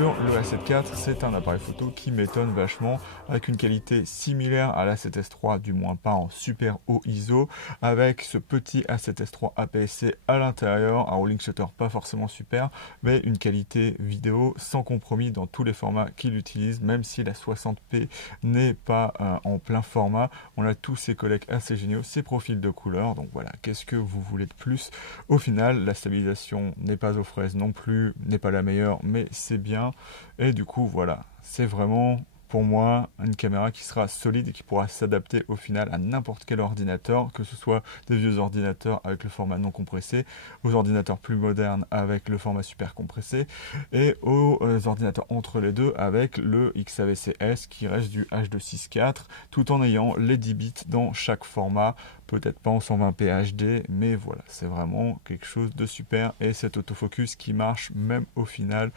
conclure, le A7 IV, c'est un appareil photo qui m'étonne vachement, avec une qualité similaire à l'A7S III, du moins pas en super haut ISO, avec ce petit A7S III APS-C à l'intérieur, un rolling shutter pas forcément super, mais une qualité vidéo sans compromis dans tous les formats qu'il utilise, même si la 60p n'est pas en plein format. On a tous ces codecs assez géniaux, ces profils de couleurs, donc voilà, qu'est-ce que vous voulez de plus? Au final, la stabilisation n'est pas aux fraises non plus, n'est pas la meilleure, mais c'est bien. Et du coup, voilà, c'est vraiment pour moi une caméra qui sera solide et qui pourra s'adapter au final à n'importe quel ordinateur, que ce soit des vieux ordinateurs avec le format non compressé, aux ordinateurs plus modernes avec le format super compressé, et aux ordinateurs entre les deux avec le XAVC-S qui reste du H264, tout en ayant les 10 bits dans chaque format. Peut-être pas en 120p HD, mais voilà, c'est vraiment quelque chose de super. Et cet autofocus qui marche même au final.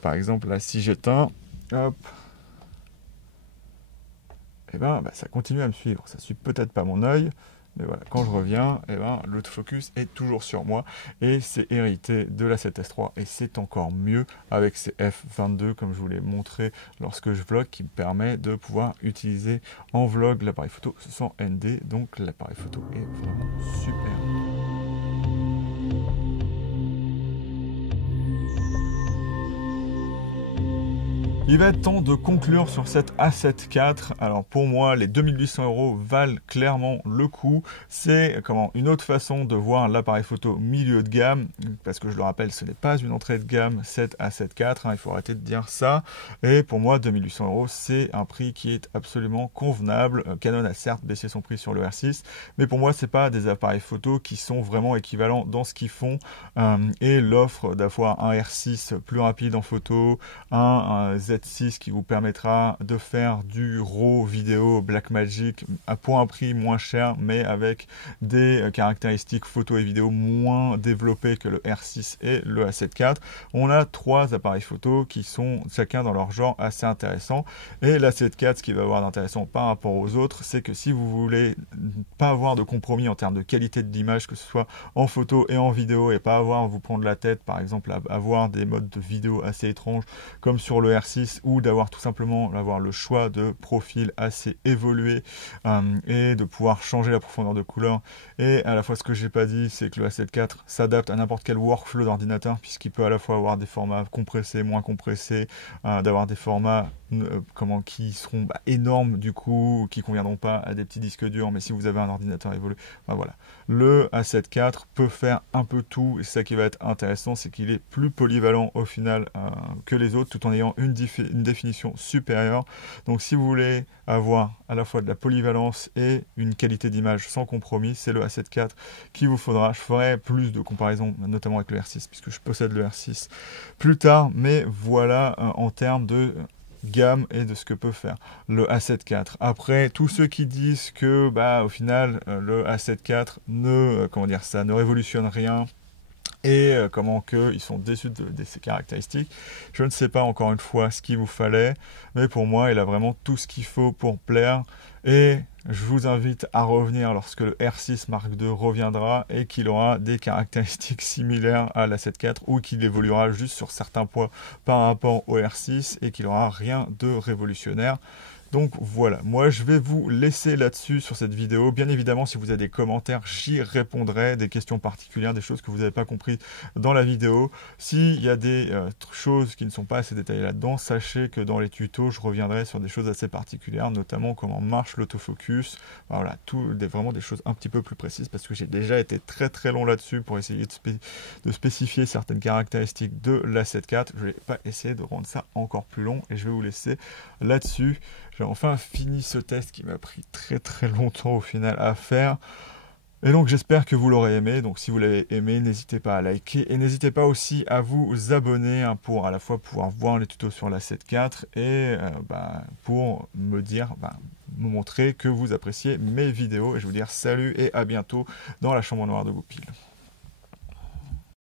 Par exemple, là, si j'éteins, hop, et ben, ça continue à me suivre. Ça suit peut-être pas mon œil, mais voilà, quand je reviens, et ben, l'autofocus est toujours sur moi. Et c'est hérité de la 7S III. Et c'est encore mieux avec ces f22, comme je vous l'ai montré lorsque je vlog, qui me permet de pouvoir utiliser en vlog l'appareil photo sans ND. Donc l'appareil photo est vraiment super. Il va être temps de conclure sur cette A7 IV. Alors pour moi, les 2800 € valent clairement le coup. C'est une autre façon de voir l'appareil photo milieu de gamme, parce que je le rappelle, ce n'est pas une entrée de gamme cette A7 IV, il faut arrêter de dire ça. Et pour moi, 2800 €, c'est un prix qui est absolument convenable. Canon a certes baissé son prix sur le R6, mais pour moi, c'est pas des appareils photo qui sont vraiment équivalents dans ce qu'ils font. Et l'offre d'avoir un R6 plus rapide en photo, un Z6 qui vous permettra de faire du RAW vidéo Blackmagic pour un prix moins cher, mais avec des caractéristiques photo et vidéo moins développées que le R6 et le A7 IV. On a trois appareils photo qui sont chacun dans leur genre assez intéressants. Et l'A7 IV, ce qui va avoir d'intéressant par rapport aux autres, c'est que si vous voulez pas avoir de compromis en termes de qualité de l'image, que ce soit en photo et en vidéo, et pas avoir à vous prendre la tête, par exemple, à avoir des modes de vidéo assez étranges comme sur le R6, ou d'avoir tout simplement le choix de profil assez évolué et de pouvoir changer la profondeur de couleur. Et à la fois, ce que j'ai pas dit, c'est que le A7 IV s'adapte à n'importe quel workflow d'ordinateur, puisqu'il peut à la fois avoir des formats compressés, moins compressés, d'avoir des formats qui seront énormes du coup, qui conviendront pas à des petits disques durs, mais si vous avez un ordinateur évolué, voilà. Le A7 IV peut faire un peu tout, et c'est ça qui va être intéressant, c'est qu'il est plus polyvalent au final que les autres, tout en ayant une définition supérieure. Donc si vous voulez avoir à la fois de la polyvalence et une qualité d'image sans compromis, c'est le A7 IV qu'il vous faudra. Je ferai plus de comparaisons, notamment avec le R6, puisque je possède le R6 plus tard, mais voilà en termes de gamme et de ce que peut faire le A7 IV. Après, tous ceux qui disent que au final le A7 IV ne révolutionne rien et ils sont déçus de ces caractéristiques, je ne sais pas encore une fois ce qu'il vous fallait, mais pour moi il a vraiment tout ce qu'il faut pour plaire. Et je vous invite à revenir lorsque le R6 Mark II reviendra et qu'il aura des caractéristiques similaires à l'A7 IV, ou qu'il évoluera juste sur certains points par rapport au R6 et qu'il n'aura rien de révolutionnaire. Donc voilà, moi je vais vous laisser là-dessus sur cette vidéo. Bien évidemment, si vous avez des commentaires, j'y répondrai, des questions particulières, des choses que vous n'avez pas compris dans la vidéo. S'il y a des choses qui ne sont pas assez détaillées là-dedans, sachez que dans les tutos, je reviendrai sur des choses assez particulières, notamment comment marche l'autofocus. Voilà, vraiment des choses un petit peu plus précises, parce que j'ai déjà été très très long là-dessus pour essayer de spécifier certaines caractéristiques de l'A7 IV. Je ne vais pas essayer de rendre ça encore plus long, et je vais vous laisser là-dessus. J'ai enfin fini ce test qui m'a pris très très longtemps au final à faire. Et donc j'espère que vous l'aurez aimé. Donc si vous l'avez aimé, n'hésitez pas à liker. Et n'hésitez pas aussi à vous abonner pour à la fois pouvoir voir les tutos sur l'A7 IV et pour me montrer que vous appréciez mes vidéos. Et je vous dire salut et à bientôt dans la chambre noire de Goupil.